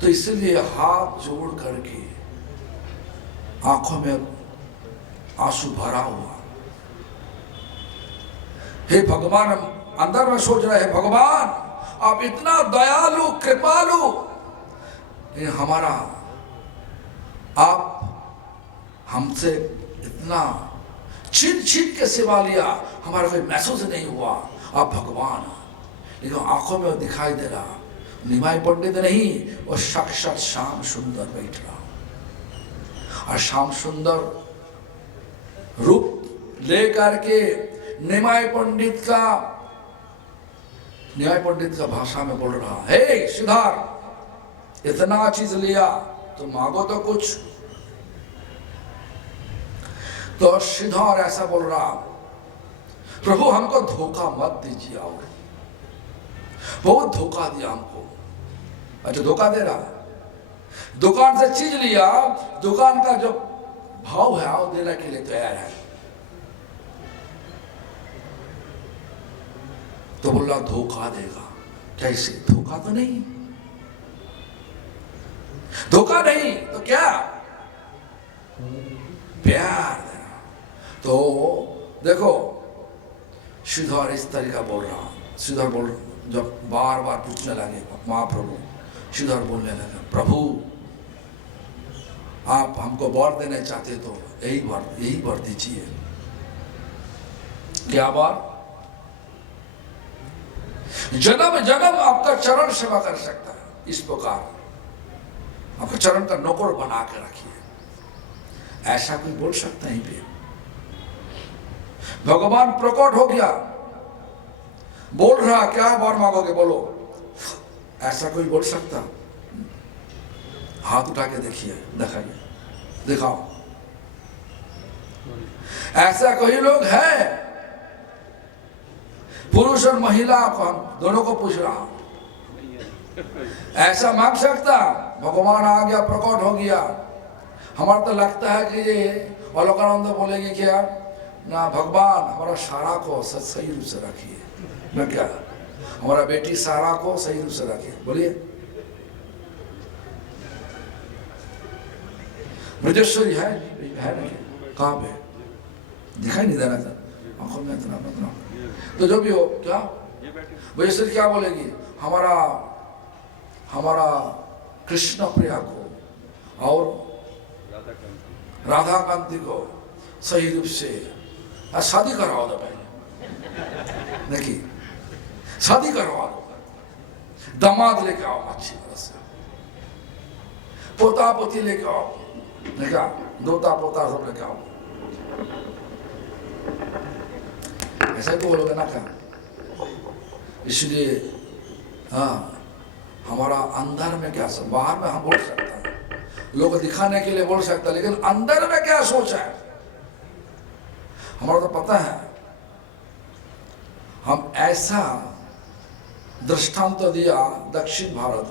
तो इसलिए हाथ जोड़ करके आंखों में आंसू भरा हुआ, हे भगवान, अंदर में सोच रहे हैं भगवान आप इतना दयालु कृपालु, हमारा आप हमसे इतना छीन छीन के सेवा लिया, हमारा कोई महसूस नहीं हुआ आप भगवान। लेकिन आंखों में दिखाई दे रहा निमाय पंडित नहीं, वो साक्षात श्याम सुंदर बैठ रहा, और श्याम सुंदर रूप लेकर के निमाय पंडित का भाषा में बोल रहा, हे श्रीधर इतना चीज लिया तो मांगो तो कुछ। तो श्रीधर ऐसा बोल रहा, प्रभु हमको धोखा मत दीजिए, और बहुत धोखा दिया हमको। अच्छा धोखा दे रहा, दुकान से चीज लिया, दुकान का जो भाव है वो देने के लिए तैयार है, तो बोला धोखा देगा। कैसे? धोखा तो नहीं, धोखा नहीं तो क्या? प्यार देना। तो देखो श्रीधर इस तरीका बोल रहा, श्रीधर बोल, जब बार बार पूछने लगे महाप्रभु, श्रीधर बोलने लगे, प्रभु आप हमको वर देने चाहते तो यही वर दीजिए। क्या वर? जन्म जन्म आपका चरण सेवा कर सकता है, इस प्रकार आपका चरण का नौकर बना के रखिए। ऐसा कोई बोल सकता है? पे भगवान प्रकट हो गया, बोल रहा, क्या वर मांगोगे बोलो, ऐसा कोई बोल सकता? हाथ उठा के देखिए, दिखाइए, दिखाओ। ऐसा कोई लोग है? पुरुष और महिला को, हम दोनों को पूछ रहा हूं, ऐसा मांग सकता? भगवान आ गया, प्रकट हो गया। हमारा तो लगता है कि ये अलकानंद बोलेगी क्या ना, भगवान हमारा सारा को सही रूप से रखिए ना, क्या हमारा बेटी सारा को सही रूप से रखिए। बोलिए, ब्रजेश्वरी है नहीं? कहाँ पे? दिखाई नहीं दे रहा था आंखों में इतना। तो जो भी हो, क्या ब्रजेश्वरी क्या बोलेगी? हमारा कृष्ण प्रिया को और राधा कांति को सही रूप से शादी करवा दो। पहले देखिए, शादी करवा दो, दामाद लेके आओ अच्छी तरह से, पोता पोती लेके आओ, देखा, दोता पोता सब लेके आओ। ऐसा ही बोलोगे ना क्या? इसलिए हाँ, हमारा अंदर में क्या सब, बाहर में हम बोल सकते हैं, लोग दिखाने के लिए बोल सकते हैं, लेकिन अंदर में क्या सोच है हमारा तो पता है। हम ऐसा दृष्टांत दिया दक्षिण भारत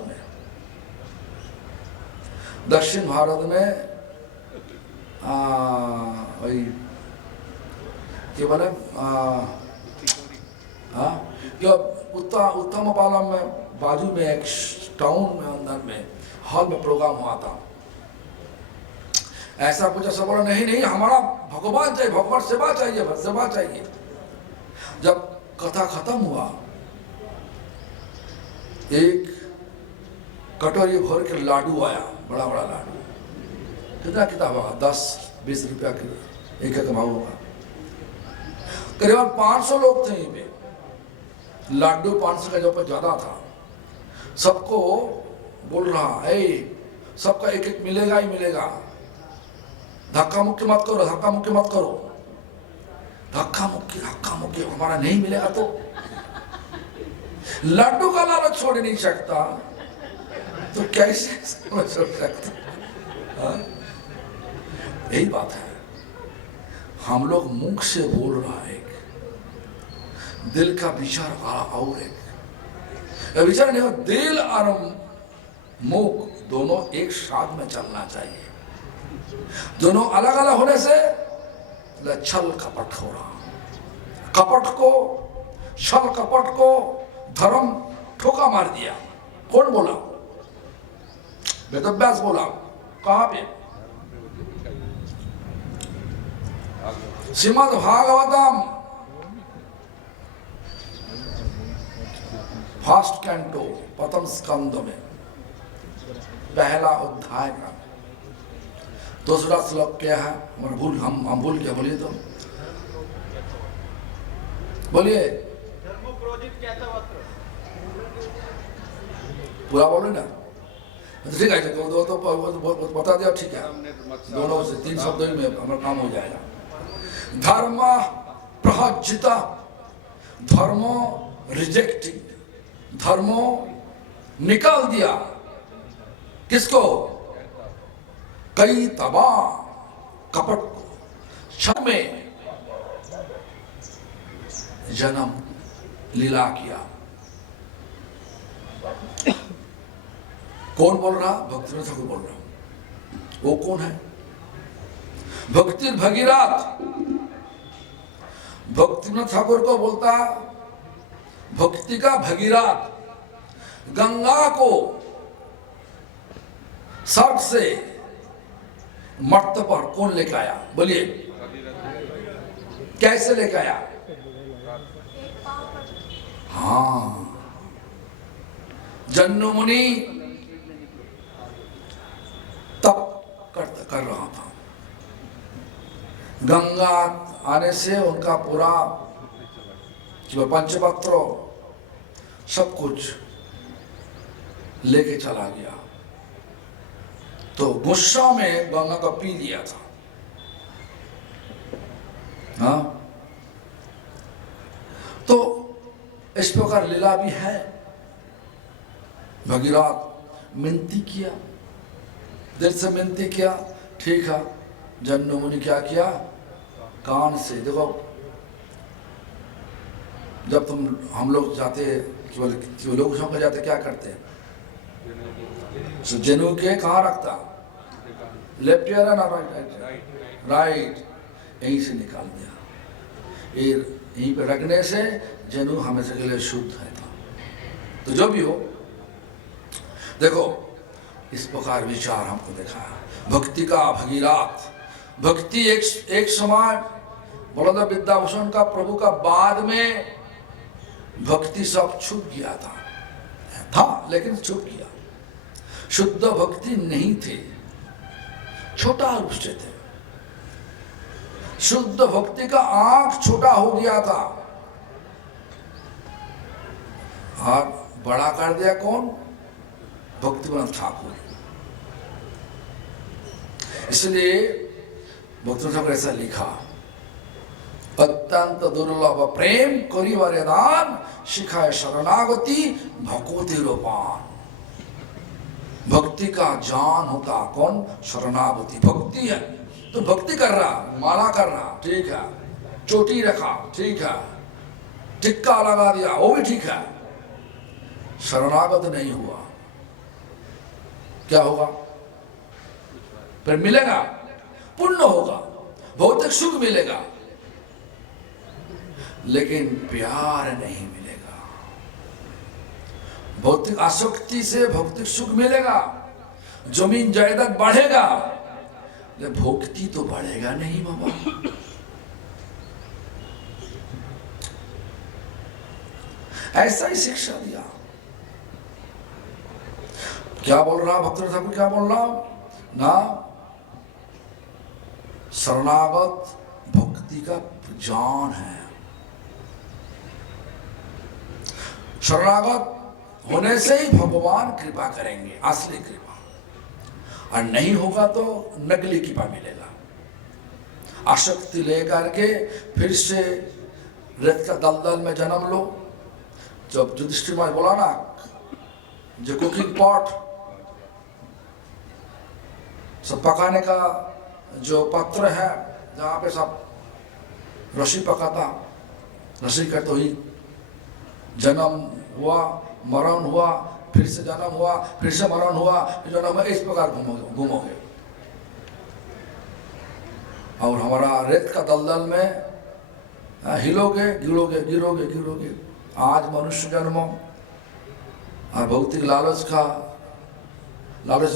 में, वही क्या बोले, उत्तम पालम में बाजू में एक टाउन में अंदर में हॉल में प्रोग्राम हुआ था। ऐसा पूछा, सब बोला नहीं हमारा भगवान चाहिए, भगवान सेवा चाहिए। जब कथा खत्म हुआ, एक कटोरी भर के लाडू आया, बड़ा लाडू, कितना होगा, 10-20 रुपया के एक भाव होगा। करीबन 500 लोग थे यहीं पे, लाडू 500 का जो ज्यादा था। सबको बोल रहा है, सबका एक मिलेगा ही मिलेगा, धक्का मुक्की मत करो, धक्का मुक्की हमारा नहीं मिलेगा तो लड्डू का लालच छोड़ नहीं सकता, तो कैसे छोड़ सकता? यही बात है, हम लोग मुख से बोल रहा है, दिल का विचार और एक विचार नहीं हो, दिल और मुख दोनों एक साथ में चलना चाहिए। दोनों अलग अलग होने से छल कपट हो रहा, छल कपट को धर्म ठोका मार दिया। कौन बोला? वेदव्यास बोला। कहां पे? श्रीमद् भागवतम फर्स्ट कैंटो प्रथम स्कंद में पहला अध्याय का दूसरा श्लोक क्या है? हम भूल क्या? बोलिए तो, बोलिए, पूरा बोलो ना, ठीक है, तो बता दिया, ठीक है, दोनों से 3 शब्दों में हमारा काम हो जाएगा। धर्म प्रहज्जिता, धर्मो रिजेक्टिंग, धर्मो निकाल दिया, किसको? कई तबा कपट को, क्षण में जन्म लीला किया। कौन बोल रहा? भक्तिनाथ ठाकुर बोल रहा। वो कौन है? भक्ति भगीरथ। भक्तिनाथ ठाकुर को बोलता भक्ति का भगीरथ। गंगा को सर्ग से मर्त पर कौन लेकर आया? बोलिए, कैसे लेकर आया? हाँ, जन्नू मुनि तप कर रहा था। गंगा आने से उनका पूरा जो पंचपत्र सब कुछ लेके चला गया, तो गुस्सा में गंगा का पी लिया था। हाँ, तो इस प्रकार लीला भी है। भगीरथ मिनती किया, दिल से मिनती किया, ठीक है। जन्नू मुनि क्या किया, कान से देखो, जब हम लोग जाते केवल लोग होकर जाते क्या करते हैं, तो जनेऊ के कहाँ रखता, लेफ्ट या ना राइट, यहीं से निकाल दिया। ये यहीं पे रखने से जनेऊ हमेशा के लिए शुद्ध है था। तो जो भी हो, देखो इस प्रकार विचार हमको देखा। भक्ति का भगीरथ, भक्ति एक समय बलौदा विद्याभूषण का प्रभु का बाद में भक्ति सब छुप गया था लेकिन छुप गया। शुद्ध भक्ति नहीं थे, छोटा रूप से थे। शुद्ध भक्ति का आंख छोटा हो गया था और बड़ा कर दिया कौन, भक्तिवंत ठाकुर। इसलिए भक्तों ने ऐसा लिखा, अत्यंत दुर्लभ प्रेम करिवारे दान, शिखाए शरणागति भकोति रूपान। भक्ति का जान होता कौन, शरणागति। भक्ति है तो भक्ति कर रहा, माला कर रहा, ठीक है, चोटी रखा, ठीक है, टिक्का लगा दिया, वो भी ठीक है, शरणागत नहीं हुआ, क्या होगा, फिर मिलेगा, पुण्य होगा, भौतिक सुख मिलेगा, लेकिन प्यार नहीं मिलेगा। भौतिक आसक्ति से भौतिक सुख मिलेगा, जमीन जायदाद बढ़ेगा, लेकिन भक्ति तो बढ़ेगा नहीं बाबा। ऐसा ही शिक्षा दिया। क्या बोल रहा भक्त ठाकुर, क्या बोल रहा ना, शरणागत भक्ति का जान है। शरणागत होने से ही भगवान कृपा करेंगे, असली कृपा, और नहीं होगा तो नकली कृपा मिलेगा। आसक्ति लेकर के फिर से रेत का दलदल में जन्म लो। जब युधिष्ठिर महाराज बोला ना, जो कुकिंग पॉट, सब पकाने का जो पात्र है, जहाँ पे सब रसी पकाता, रसी का तो ही जन्म हुआ, मरण हुआ, फिर से जन्म हुआ, फिर से मरण हुआ, फिर जन्म हुआ, इस प्रकार घूमोगे। और हमारा रेत का दलदल में हिलोगे, गिरोगे गिरोगे गिरोगे। आज मनुष्य जन्म और भौतिक लालच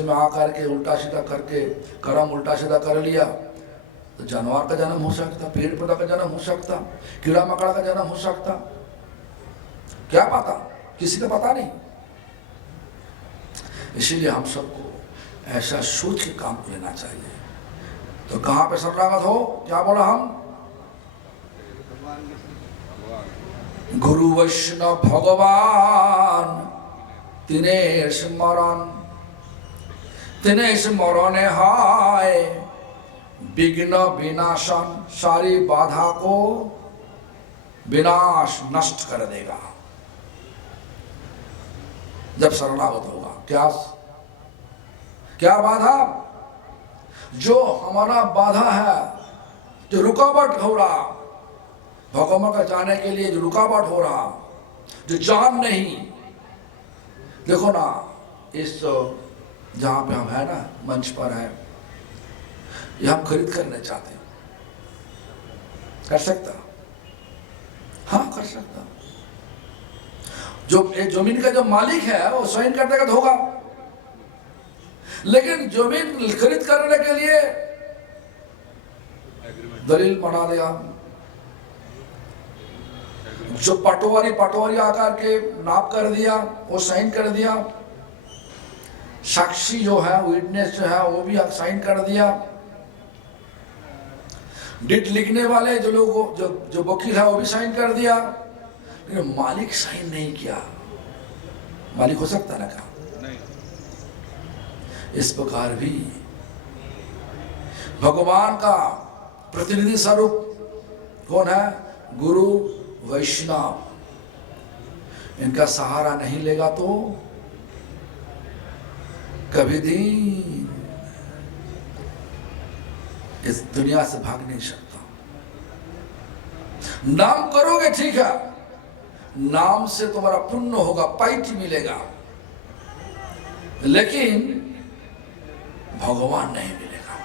में आकर के उल्टा सीधा करके कर्म उल्टा सीधा कर लिया, तो जानवर का जन्म हो सकता, पेड़ पौधा का जन्म हो सकता, कीड़ा मकड़ा का जन्म हो सकता, क्या पता, किसी का पता नहीं। इसीलिए हम सबको ऐसा सोच के काम लेना चाहिए। तो कहाँ पे शरणागत हो, क्या बोला हम, गुरु वैष्णव भगवान तिने स्मरण हाय, विघ्न विनाशन, सारी बाधा को विनाश नष्ट कर देगा जब शरणागत होगा। क्या बाधा, जो हमारा बाधा है, जो रुकावट हो रहा, भगवान का जाने के लिए जो रुकावट हो रहा, जो जान नहीं, देखो ना, इस जहाँ पे हम है ना, मंच पर है, ये हम खरीद करना चाहते हैं, कर सकता, हाँ कर सकता। जो एक जमीन का जो मालिक है वो साइन कर देगा तो होगा, लेकिन जमीन खरीद करने के लिए दलील बना दिया, जो पटवारी आकार के नाप कर दिया, वो साइन कर दिया। साक्षी जो है, विटनेस जो है, वो भी साइन कर दिया। डिट लिखने वाले जो लोग, जो वकील है, वो भी साइन कर दिया। लेकिन मालिक साइन नहीं किया। मालिक हो सकता ना क्या? नहीं। इस प्रकार भी भगवान का प्रतिनिधि स्वरूप कौन है? गुरु वैष्णव। इनका सहारा नहीं लेगा तो कभी दिन इस दुनिया से भाग नहीं सकता। नाम करोगे ठीक है, नाम से तुम्हारा पुण्य होगा, पाइट मिलेगा, लेकिन भगवान नहीं मिलेगा।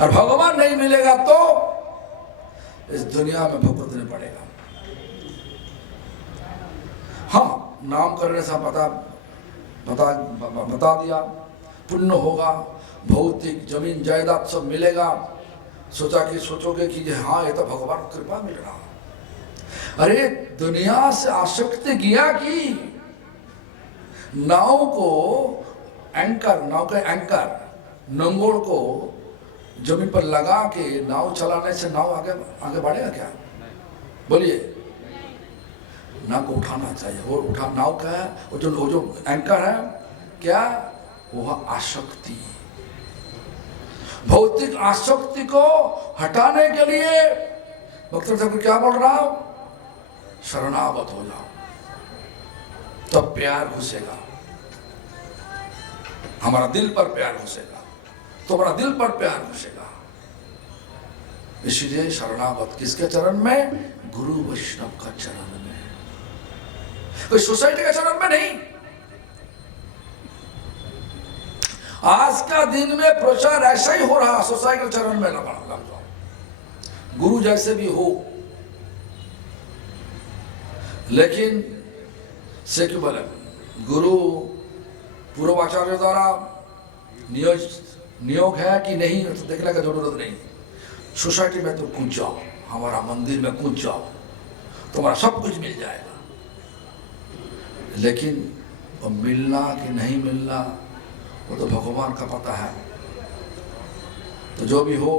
और भगवान नहीं मिलेगा तो इस दुनिया में भुगतना पड़ेगा। हाँ, नाम करने से बता दिया, पुण्य होगा, भौतिक जमीन जायदाद सब मिलेगा। सोचोगे कि हाँ, ये तो भगवान की कृपा मिल रहा। अरे दुनिया से आसक्ति गया कि नाव का एंकर नंगोड़ को जमीन पर लगा के नाव चलाने से नाव आगे बढ़ेगा क्या? बोलिए। नाव को उठाना चाहिए। वो नाव का है, वो जो एंकर है क्या? वो आसक्ति। भौतिक आसक्ति को हटाने के लिए भक्त ठाकुर क्या बोल रहा हूं? शरणागत हो जाओ, तब प्यार घुसेगा, हमारा दिल पर प्यार घुसेगा, तुम्हारा दिल पर प्यार घुसेगा। इसलिए शरणागत किसके चरण में? गुरु वैष्णव का चरण में, कोई सोसाइटी के चरण में नहीं। आज का दिन में प्रचार ऐसा ही हो रहा, सोसाइटी के चरण में लग जाओ, गुरु जैसे भी हो, लेकिन से क्यों बोले? गुरु पूर्वाचार्य द्वारा नियोग है कि नहीं, तो देखने का जरूरत नहीं। सोसाइटी में तो कूद जाओ, हमारा मंदिर में कूद जाओ, तुम्हारा सब कुछ मिल जाएगा। लेकिन वो मिलना कि नहीं मिलना, वो तो भगवान का पता है। तो जो भी हो,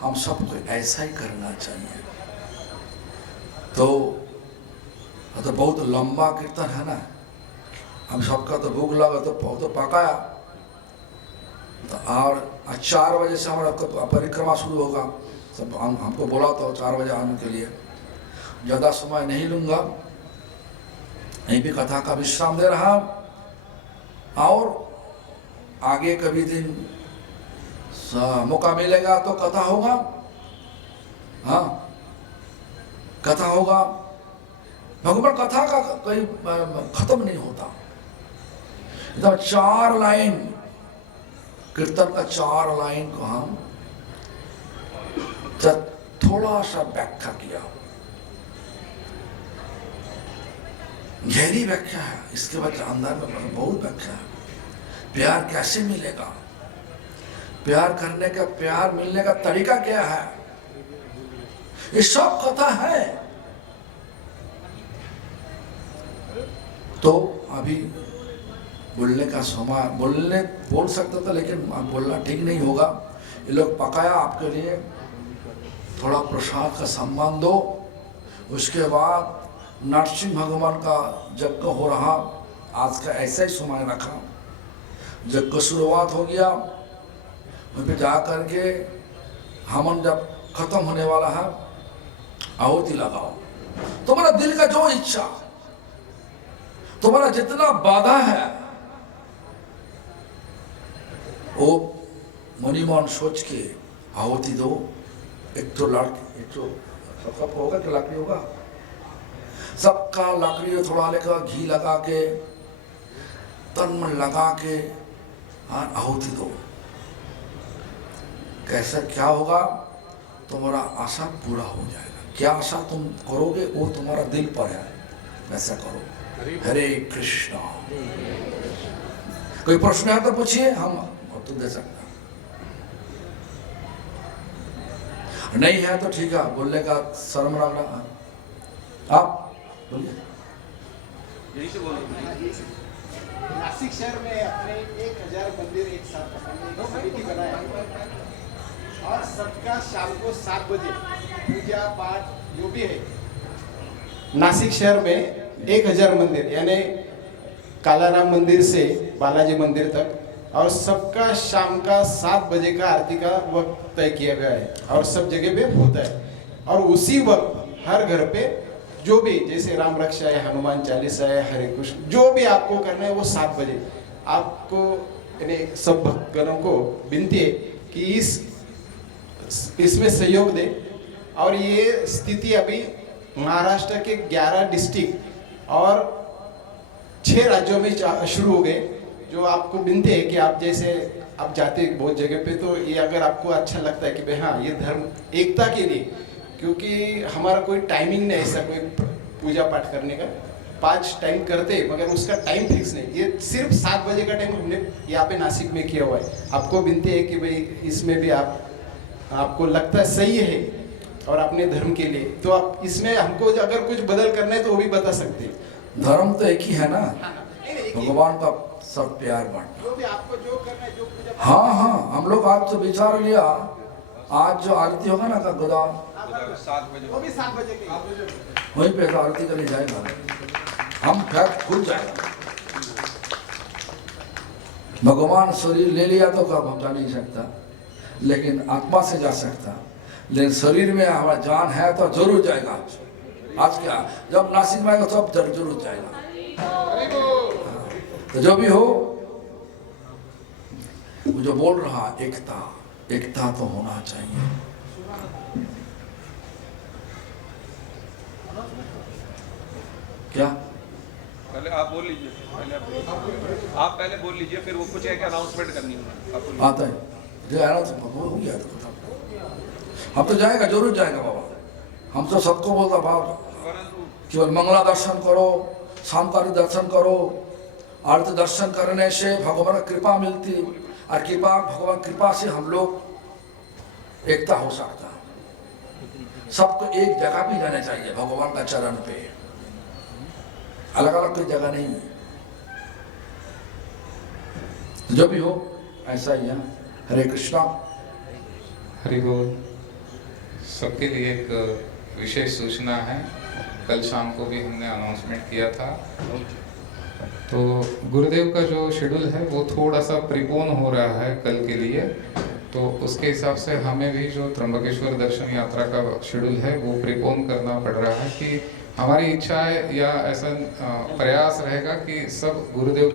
हम सबको ऐसा ही करना चाहिए। तो बहुत लंबा कीर्तन है ना, हम सबका तो भूख लगा तो बहुत पकाया, तो और 4 बजे से हमारा परिक्रमा शुरू होगा। सब हमको बोला तो 4 बजे आने के लिए। ज़्यादा समय नहीं लूँगा, यहीं भी कथा का विश्राम दे रहा, और आगे कभी दिन मौका मिलेगा तो कथा होगा। हाँ, कथा होगा। भगवान कथा का कोई खत्म नहीं होता। एकदम 4 लाइन कीर्तन का, 4 लाइन को हम थोड़ा सा व्याख्या किया, गहरी व्याख्या है। इसके बाद अंदर में बहुत व्याख्या है। प्यार कैसे मिलेगा, प्यार करने का, प्यार मिलने का तरीका क्या है, ये सब कथा है। तो अभी बोलने का समय, बोल सकता था, लेकिन बोलना ठीक नहीं होगा। ये लोग पकाया आपके लिए, थोड़ा प्रसाद का सम्मान दो। उसके बाद नरसिंह भगवान का यज्ञ हो रहा, आज का ऐसा ही समय रखा। यज्ञ शुरुआत हो गया, वहीं पे जा करके हवन जब खत्म होने वाला है, आहुति लगाओ। तुम्हारा दिल का जो इच्छा, तुम्हारा जितना बाधा है, वो मनीमान सोच के आहुति दो। एक तो सबका होगा कि लकड़ी होगा, सबका लकड़ी थोड़ा लेकर घी लगा के, तन में लगा के आहुति दो। कैसे क्या होगा? तुम्हारा आशा पूरा हो जाएगा। क्या आशा तुम करोगे वो तुम्हारा दिल पर है, वैसा करो। हरे कृष्णा। कोई प्रश्न है तो पूछिए, हम उत्तर दे सकते हैं। नहीं है तो ठीक है, बोलने का शर्म लग रहा है। आप बोलिए। यही से बोलो। नासिक शहर में अपने 1000 मंदिर एक साथ अपने एक समिति बनाया और सबका शाम को 7 बजे पूजा पाठ जो भी है। नासिक शहर में 1000 मंदिर यानी कालाराम मंदिर से बालाजी मंदिर तक, और सबका शाम का 7 बजे का आरती का वक्त तय किया गया है और सब जगह पे होता है। और उसी वक्त हर घर पे जो भी, जैसे राम रक्षा है, हनुमान चालीसा है, हरे कृष्ण, जो भी आपको करना है वो 7 बजे आपको, यानी सब भक्तगणों को विनती है कि इसमें सहयोग दे। और ये स्थिति अभी महाराष्ट्र के 11 डिस्ट्रिक्ट और 6 राज्यों में शुरू हो गए। जो आपको विनती है कि आप जैसे आप जाते बहुत जगह पे, तो ये अगर आपको अच्छा लगता है कि भाई हाँ ये धर्म एकता के लिए, क्योंकि हमारा कोई टाइमिंग नहीं ऐसा कोई पूजा पाठ करने का, 5 टाइम करते मगर उसका टाइम फिक्स नहीं, ये सिर्फ 7 बजे का टाइम हमने यहाँ पे नासिक में किया हुआ है। आपको विनती है कि भाई इसमें भी आपको लगता है सही है और अपने धर्म के लिए, तो आप इसमें हमको अगर कुछ बदल करना है तो वो भी बता सकते हैं। धर्म तो एक ही है ना, एक ही। भगवान का सब प्यार बांटना। जो भी आपको जो करना है, जो पूजा हाँ हाँ, हम लोग आज तो विचार लिया, आज जो आरती होगा ना का गोदा, 7 बजे वो भी 7 बजे के वहीं पे तो आरती करने जाएगा, हम फैक्ट खुल जाएगा। भगवान शरीर ले लिया तो कब हम जा नहीं सकता, लेकिन आत्मा से जा सकता, लेकिन शरीर में हमारा जान है तो जरूर जाएगा। आज क्या, जब नासिक में आएगा तब जरूर जाएगा। तो जो भी हो, वो जो बोल रहा एकता तो होना चाहिए। क्या पहले आप बोल लीजिए, आप पहले बोल लीजिए, फिर वो कुछ है कि अनाउंसमेंट करनी है आपको। आता है जो हो गया तो हम तो जाएगा, जरूर जाएगा बाबा। हम तो सबको बोलता बाबा केवल मंगला दर्शन करो, शामकारी दर्शन करो, आरती दर्शन करने से भगवान की कृपा मिलती, और भगवान कृपा से हम लोग एकता हो सकता। सबको एक जगह भी जाना चाहिए भगवान का चरण पे, अलग अलग कोई जगह नहीं है। जो भी हो ऐसा ही है। हरे कृष्णा। हरि बोल। सबके लिए एक विशेष सूचना है, कल शाम को भी हमने अनाउंसमेंट किया था, तो गुरुदेव का जो शेड्यूल है वो थोड़ा सा प्रीपोन हो रहा है कल के लिए, तो उसके हिसाब से हमें भी जो त्र्यंबकेश्वर दर्शन यात्रा का शेड्यूल है वो प्रीपोन करना पड़ रहा है। कि हमारी इच्छा है या ऐसा प्रयास रहेगा कि सब गुरुदेव